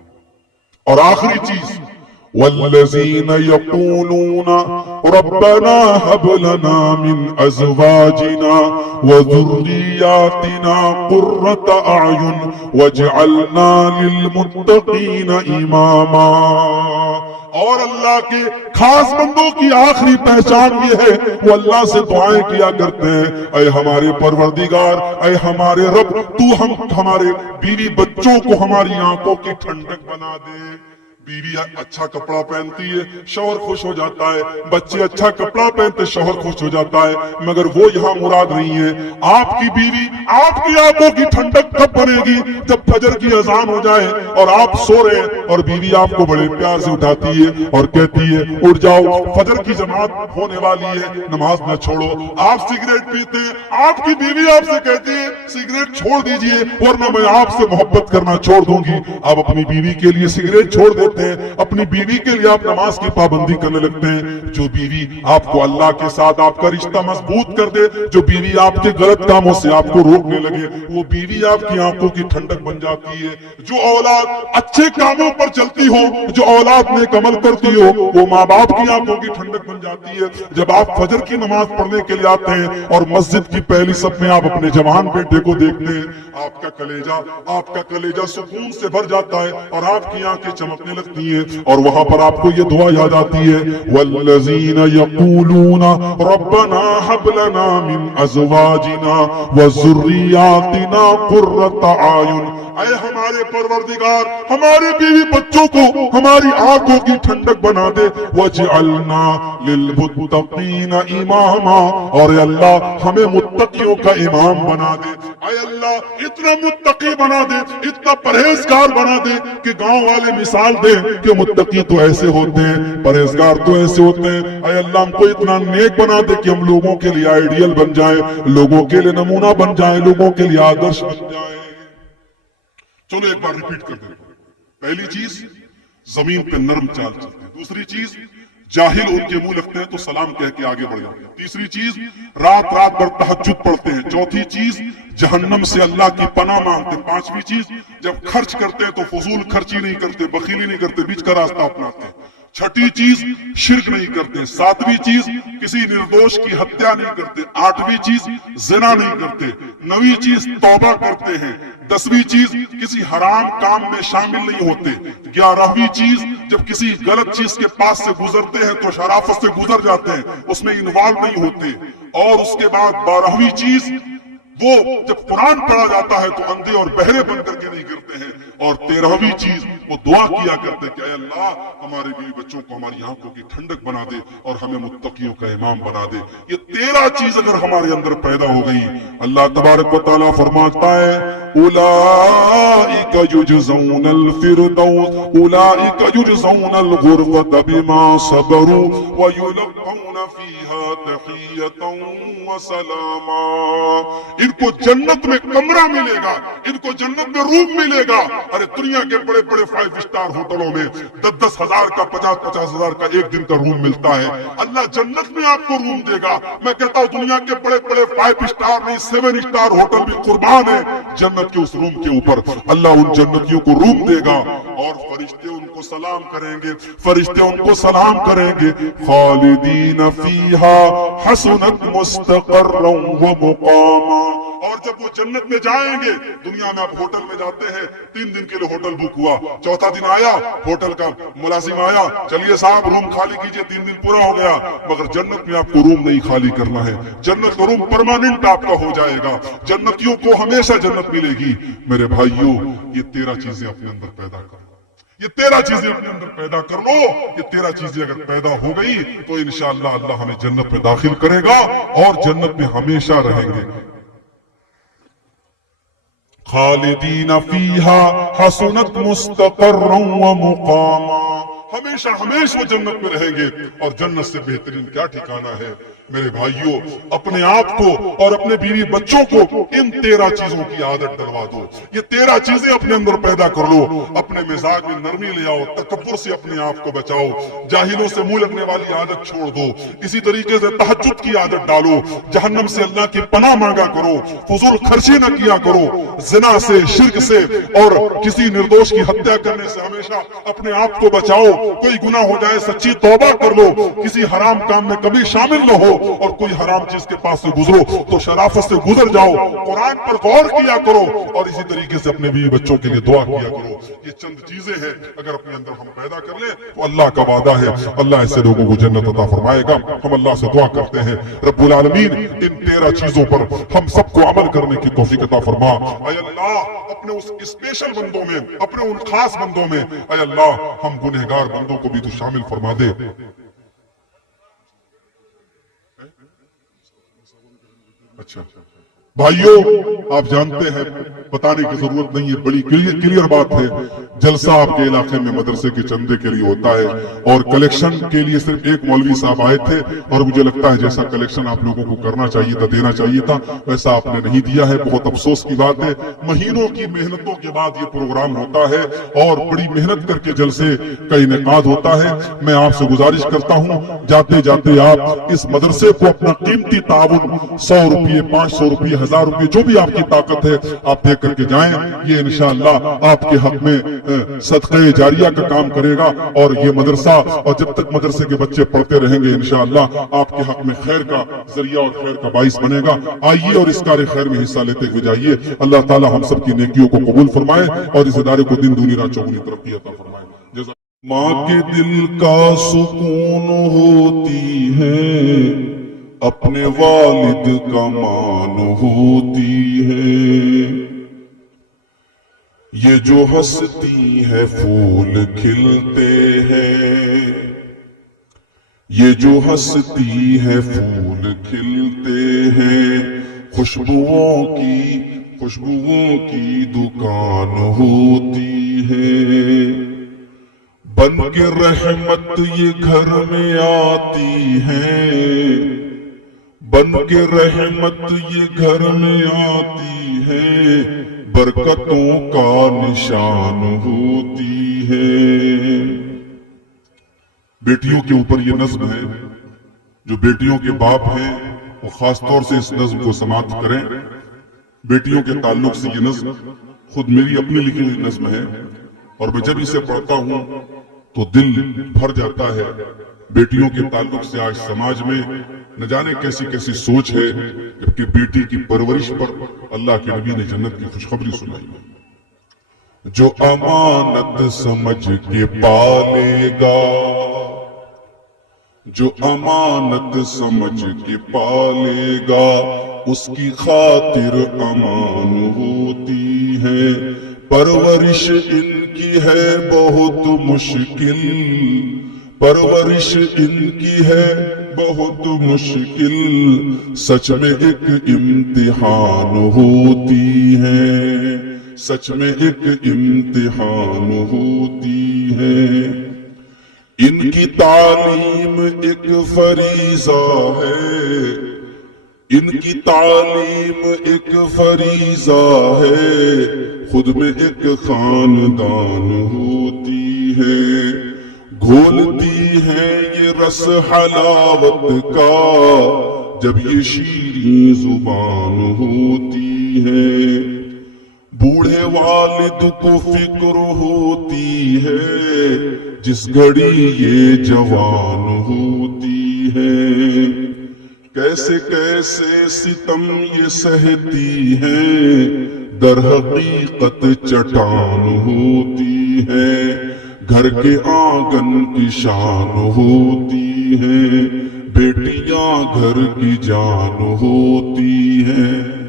اور آخری چیز، والذین یقولون ربنا هب لنا من ازواجنا وذریاتنا قرۃ اعین واجعلنا للمتقین اماما۔ اور اللہ کے خاص بندوں کی آخری پہچان یہ ہے، وہ اللہ سے دعائیں کیا کرتے ہیں، اے ہمارے پروردگار، اے ہمارے رب، تو ہمارے بیوی بچوں کو ہماری آنکھوں کی ٹھنڈک بنا دے۔ بیوی اچھا کپڑا پہنتی ہے، شوہر خوش ہو جاتا ہے، بچے اچھا کپڑا پہنتے شوہر خوش ہو جاتا ہے، مگر وہ یہاں مراد نہیں ہے۔ آپ کی بیوی آپ کی آنکھوں کی ٹھنڈک کب بنے گی؟ جب فجر کی اذان ہو جائے اور آپ سو رہے ہیں اور بیوی آپ کو بڑے پیار سے اٹھاتی ہے اور کہتی ہے اٹھ جاؤ، فجر کی جماعت ہونے والی ہے، نماز نہ چھوڑو۔ آپ سگریٹ پیتے ہیں، آپ کی بیوی آپ سے کہتی ہے سگریٹ چھوڑ دیجئے ورنہ میں آپ سے محبت کرنا چھوڑ دوں گی۔ آپ اپنی بیوی کے لیے سگریٹ چھوڑ دیتے ہیں، اپنی بیوی کے لیے آپ نماز کی پابندی کرنے لگتے ہیں۔ جو بیوی آپ کو اللہ کے ساتھ آپ کا رشتہ مضبوط کر دے، جو بیوی آپ کے غلط کاموں سے آپ کو روکنے لگے، وہ بیوی آپ کی آنکھوں کی ٹھنڈک بن جاتی ہے۔ جو اولاد اچھے کاموں پر چلتی ہو، جو اولاد نیک عمل کرتی ہو، وہ ماں باپ کی آنکھوں کی ٹھنڈک بن جاتی ہے۔ جب آپ فجر کی نماز پڑھنے کے لیے آتے ہیں اور مسجد کی پہلی صف میں آپ اپنے جوان بیٹے کو دیکھتے ہیں، آپ کا کلیجہ سکون سے بھر جاتا ہے اور آپ کی آنکھیں چمکنے لگتی ہیں، اور وہاں پر آپ کو یہ دعا یاد آتی ہے، والذین یقولون ربنا هب لنا من ازواجنا وذریاتنا قرۃ اعین۔ اے ہمارے پروردگار، ہمارے بیوی بچوں کو ہماری آنکھوں کی ٹھنڈک بنا دے، وجعلنا للمتقین اماما، اور اے اللہ ہمیں متقیوں کا امام بنا دے۔ اے اللہ اتنا متقی بنا دے، اتنا پرہیزگار بنا دے کہ گاؤں والے مثال دیں کہ متقی تو ایسے ہوتے ہیں، پرہیزگار تو ایسے ہوتے ہیں۔ اے اللہ ہم کو اتنا نیک بنا دے کہ ہم لوگوں کے لیے آئیڈیل بن جائیں، لوگوں کے لیے نمونہ بن جائیں، لوگوں کے لیے آدرش بن جائیں۔ چلو ایک بار ریپیٹ کر دیں۔ پہلی چیز، زمین پہ نرم چال چلتے ہیں۔ دوسری چیز، جاہل ان کے منہ لگتے ہیں تو سلام کہہ کے آگے بڑھ جاتے ہیں۔ تیسری چیز، رات بھر تہجد پڑھتے ہیں۔ چوتھی چیز، جہنم سے اللہ کی پناہ مانگتے ہیں۔ پانچویں چیز، جب خرچ کرتے ہیں تو فضول خرچی نہیں کرتے، بخیلی نہیں کرتے، بیچ کا راستہ اپناتے ہیں۔ چھٹی چیز، شرک نہیں کرتے۔ ساتویں چیز، کسی نردوش کی ہتیا نہیں کرتے۔ آٹھویں چیز، زنا نہیں کرتے۔ نویں چیز، توبہ کرتے ہیں۔ دسویں چیز، کسی حرام کام میں شامل نہیں ہوتے۔ گیارہویں چیز، جب کسی غلط چیز کے پاس سے گزرتے ہیں تو شرافت سے گزر جاتے ہیں، اس میں انوالو نہیں ہوتے۔ اور اس کے بعد 12ویں چیز، وہ جب قرآن پڑھا جاتا ہے تو اندھے اور بہرے بن کر کے نہیں گرتے ہیں۔ اور 13ویں چیز، وہ دعا کیا کرتے کہ اے اللہ ہمارے بیوی بچوں کو ہماری آنکھوں کی ٹھنڈک بنا دے اور ہمیں متقیوں کا امام بنا دے۔ یہ 13 چیز اگر ہمارے اندر پیدا ہو گئی، اللہ تبارک و تعالیٰ فرماتا ہے اولئک یجزون الفردوس، اولئک یجزون الغرفۃ بما صبروا ویلقون فیہا تحیۃ وسلاما۔ ان کو جنت میں کمرہ ملے گا، ان کو جنت میں روم ملے گا۔ ارے دنیا کے بڑے بڑے 5 اسٹار ہوٹلوں میں 10-10 ہزار کا، 50-50 ہزار کا ایک دن کا روم ملتا ہے، اللہ جنت میں آپ کو روم دے گا۔ میں کہتا ہوں دنیا کے بڑے بڑے 5 اسٹار نہیں 7 اسٹار ہوٹل بھی قربان ہے جنت کے اس روم کے اوپر۔ اللہ ان جنتیوں کو روم دے گا اور فرشتے ان کو سلام کریں گے، فرشتے ان کو سلام کریں گے، خالدین فیہا حسنت مستقرا ومقاما۔ اور جب وہ جنت میں جائیں گے، دنیا میں آپ ہوٹل میں جاتے ہیں، 3 دن کے لیے ہوٹل بک ہوا، چوتھا دن آیا ہوٹل کا ملازم آیا، چلیے صاحب روم خالی کیجئے، 3 دن پورا ہو گیا۔ مگر جنت میں آپ کو روم نہیں خالی کرنا ہے، جنت کا روم پرماننٹ آپ کا ہو جائے گا، جنتیوں کو ہمیشہ جنت ملے گی۔ میرے بھائیوں، یہ 13 چیزیں اپنے اندر پیدا کرو، یہ 13 چیزیں اپنے اندر پیدا کر لو۔ یہ 13 چیزیں اگر پیدا ہو گئی تو انشاءاللہ اللہ ہمیں جنت میں داخل کرے گا اور جنت میں ہمیشہ رہیں گے۔ خالدین فیہا حسنت مستقرا ومقاما، ہمیشہ ہمیشہ وہ جنت میں رہیں گے، اور جنت سے بہترین کیا ٹھکانہ ہے۔ میرے بھائیوں، اپنے آپ کو اور اپنے بیوی بچوں کو ان 13 چیزوں کی عادت ڈلوا دو۔ یہ 13 چیزیں اپنے اندر پیدا کر لو، اپنے مزاج میں نرمی لے آؤ، تکبر سے اپنے آپ کو بچاؤ، جاہلوں سے منہ لگنے والی عادت چھوڑ دو، اسی طریقے سے تہجد کی عادت ڈالو، جہنم سے اللہ کی پناہ مانگا کرو، فضول خرچی نہ کیا کرو، زنا سے، شرک سے اور کسی نردوش کی ہتیا کرنے سے ہمیشہ اپنے آپ کو بچاؤ۔ کوئی گناہ ہو جائے سچی توبہ کر لو، کسی حرام کام میں کبھی شامل نہ ہو، اور کوئی حرام چیز کے پاس سے گزرو تو شرافت سے گزر جاؤ، قرآن پر غور کیا کرو، اور اسی طریقے سے اپنے بیوی بچوں کے لیے دعا کیا کرو۔ یہ چند چیزیں ہیں، اگر اپنے اندر ہم پیدا کر لیں تو اللہ کا وعدہ ہے اللہ ایسے لوگوں کو جنت عطا فرمائے گا۔ ہم اللہ سے دعا کرتے ہیں رب العالمین ان 13 چیزوں پر ہم سب کو عمل کرنے کی توفیق عطا فرما۔ اے اللہ، اپنے اس اسپیشل بندوں میں، اپنے ان خاص بندوں میں، اے اللہ ہم گنہگار بندوں کو بھی تو شامل فرما دے۔ اچھا بھائیوں، آپ جانتے ہیں، بتانے کی ضرورت نہیں ہے، بڑی کلیئر بات ہے، جلسہ آپ کے علاقے میں مدرسے کے چندے کے لیے ہوتا ہے، اور کلیکشن کے لیے صرف ایک مولوی صاحب آئے تھے، اور مجھے لگتا ہے جیسا کلیکشن آپ لوگوں کو کرنا چاہیے تھا، دینا چاہیے تھا، ویسا آپ نے نہیں دیا ہے۔ بہت افسوس کی بات ہے، مہینوں کی محنتوں کے بعد یہ پروگرام ہوتا ہے، اور بڑی محنت کر کے جلسے کا انعقاد ہوتا ہے۔ میں آپ سے گزارش کرتا ہوں، جاتے جاتے آپ اس مدرسے کو اپنا قیمتی تعاون 100 روپے، 500 روپے، 1000 روپے، جو بھی آپ کی طاقت ہے آپ دے کر کے جائیں۔ یہ انشاءاللہ آپ کے حق میں صدقہ جاریہ کا کام کرے گا، اور یہ مدرسہ، اور جب تک مدرسے کے بچے پڑھتے رہیں گے انشاءاللہ آپ کے حق میں خیر کا ذریعہ اور خیر کا باعث بنے گا۔ آئیے اور اس کار خیر میں حصہ لیتے ہوئے جائیے۔ اللہ تعالی ہم سب کی نیکیوں کو قبول فرمائے، اور اس ادارے کو دن دنیا رات چوگنی ترقی عطا فرمائے۔ ماں کے دل کا سکون ہوتی ہے، اپنے والد کا مان ہوتی ہے، یہ جو ہنستی ہے پھول کھلتے ہیں، یہ جو ہنستی ہے پھول کھلتے ہیں، خوشبوؤں کی دکان ہوتی ہے، بن کے رحمت یہ گھر میں آتی ہے، بن کے رحمت یہ گھر میں آتی ہے، برکتوں کا نشان ہوتی ہے۔ بیٹیوں کے اوپر یہ نظم ہے، جو بیٹیوں کے باپ ہیں وہ خاص طور سے اس نظم کو سماعت کریں۔ بیٹیوں کے تعلق سے یہ نظم خود میری اپنی لکھی ہوئی نظم ہے، اور میں جب اسے پڑھتا ہوں تو دل بھر جاتا ہے۔ بیٹیوں کے تعلق سے آج سماج میں نہ جانے کیسی کیسی سوچ ہے، جبکہ بیٹی کی پرورش پر اللہ کے نبی نے جنت کی خوشخبری سنائی ہے۔ جو امانت سمجھ کے پالے گا، جو امانت سمجھ کے پالے گا، اس کی خاطر امان ہوتی ہے، پرورش ان کی ہے بہت مشکل، پرورش ان کی ہے بہت مشکل، سچ میں ایک امتحان ہوتی ہے، سچ میں ایک امتحان ہوتی ہے، ان کی تعلیم ایک فریضہ ہے، ان کی تعلیم ایک فریضہ ہے، خود میں ایک خاندان ہوتی ہے، گھولتی ہے یہ رس حلاوت کا، جب یہ شیریں زبان ہوتی ہے، بوڑھے والد کو فکر ہوتی ہے، جس گھڑی یہ جوان ہوتی ہے، کیسے کیسے ستم یہ سہتی ہے، در حقیقت چٹان ہوتی ہے، گھر کے آنگن کی شان ہوتی ہے، بیٹیاں گھر کی جان ہوتی ہیں۔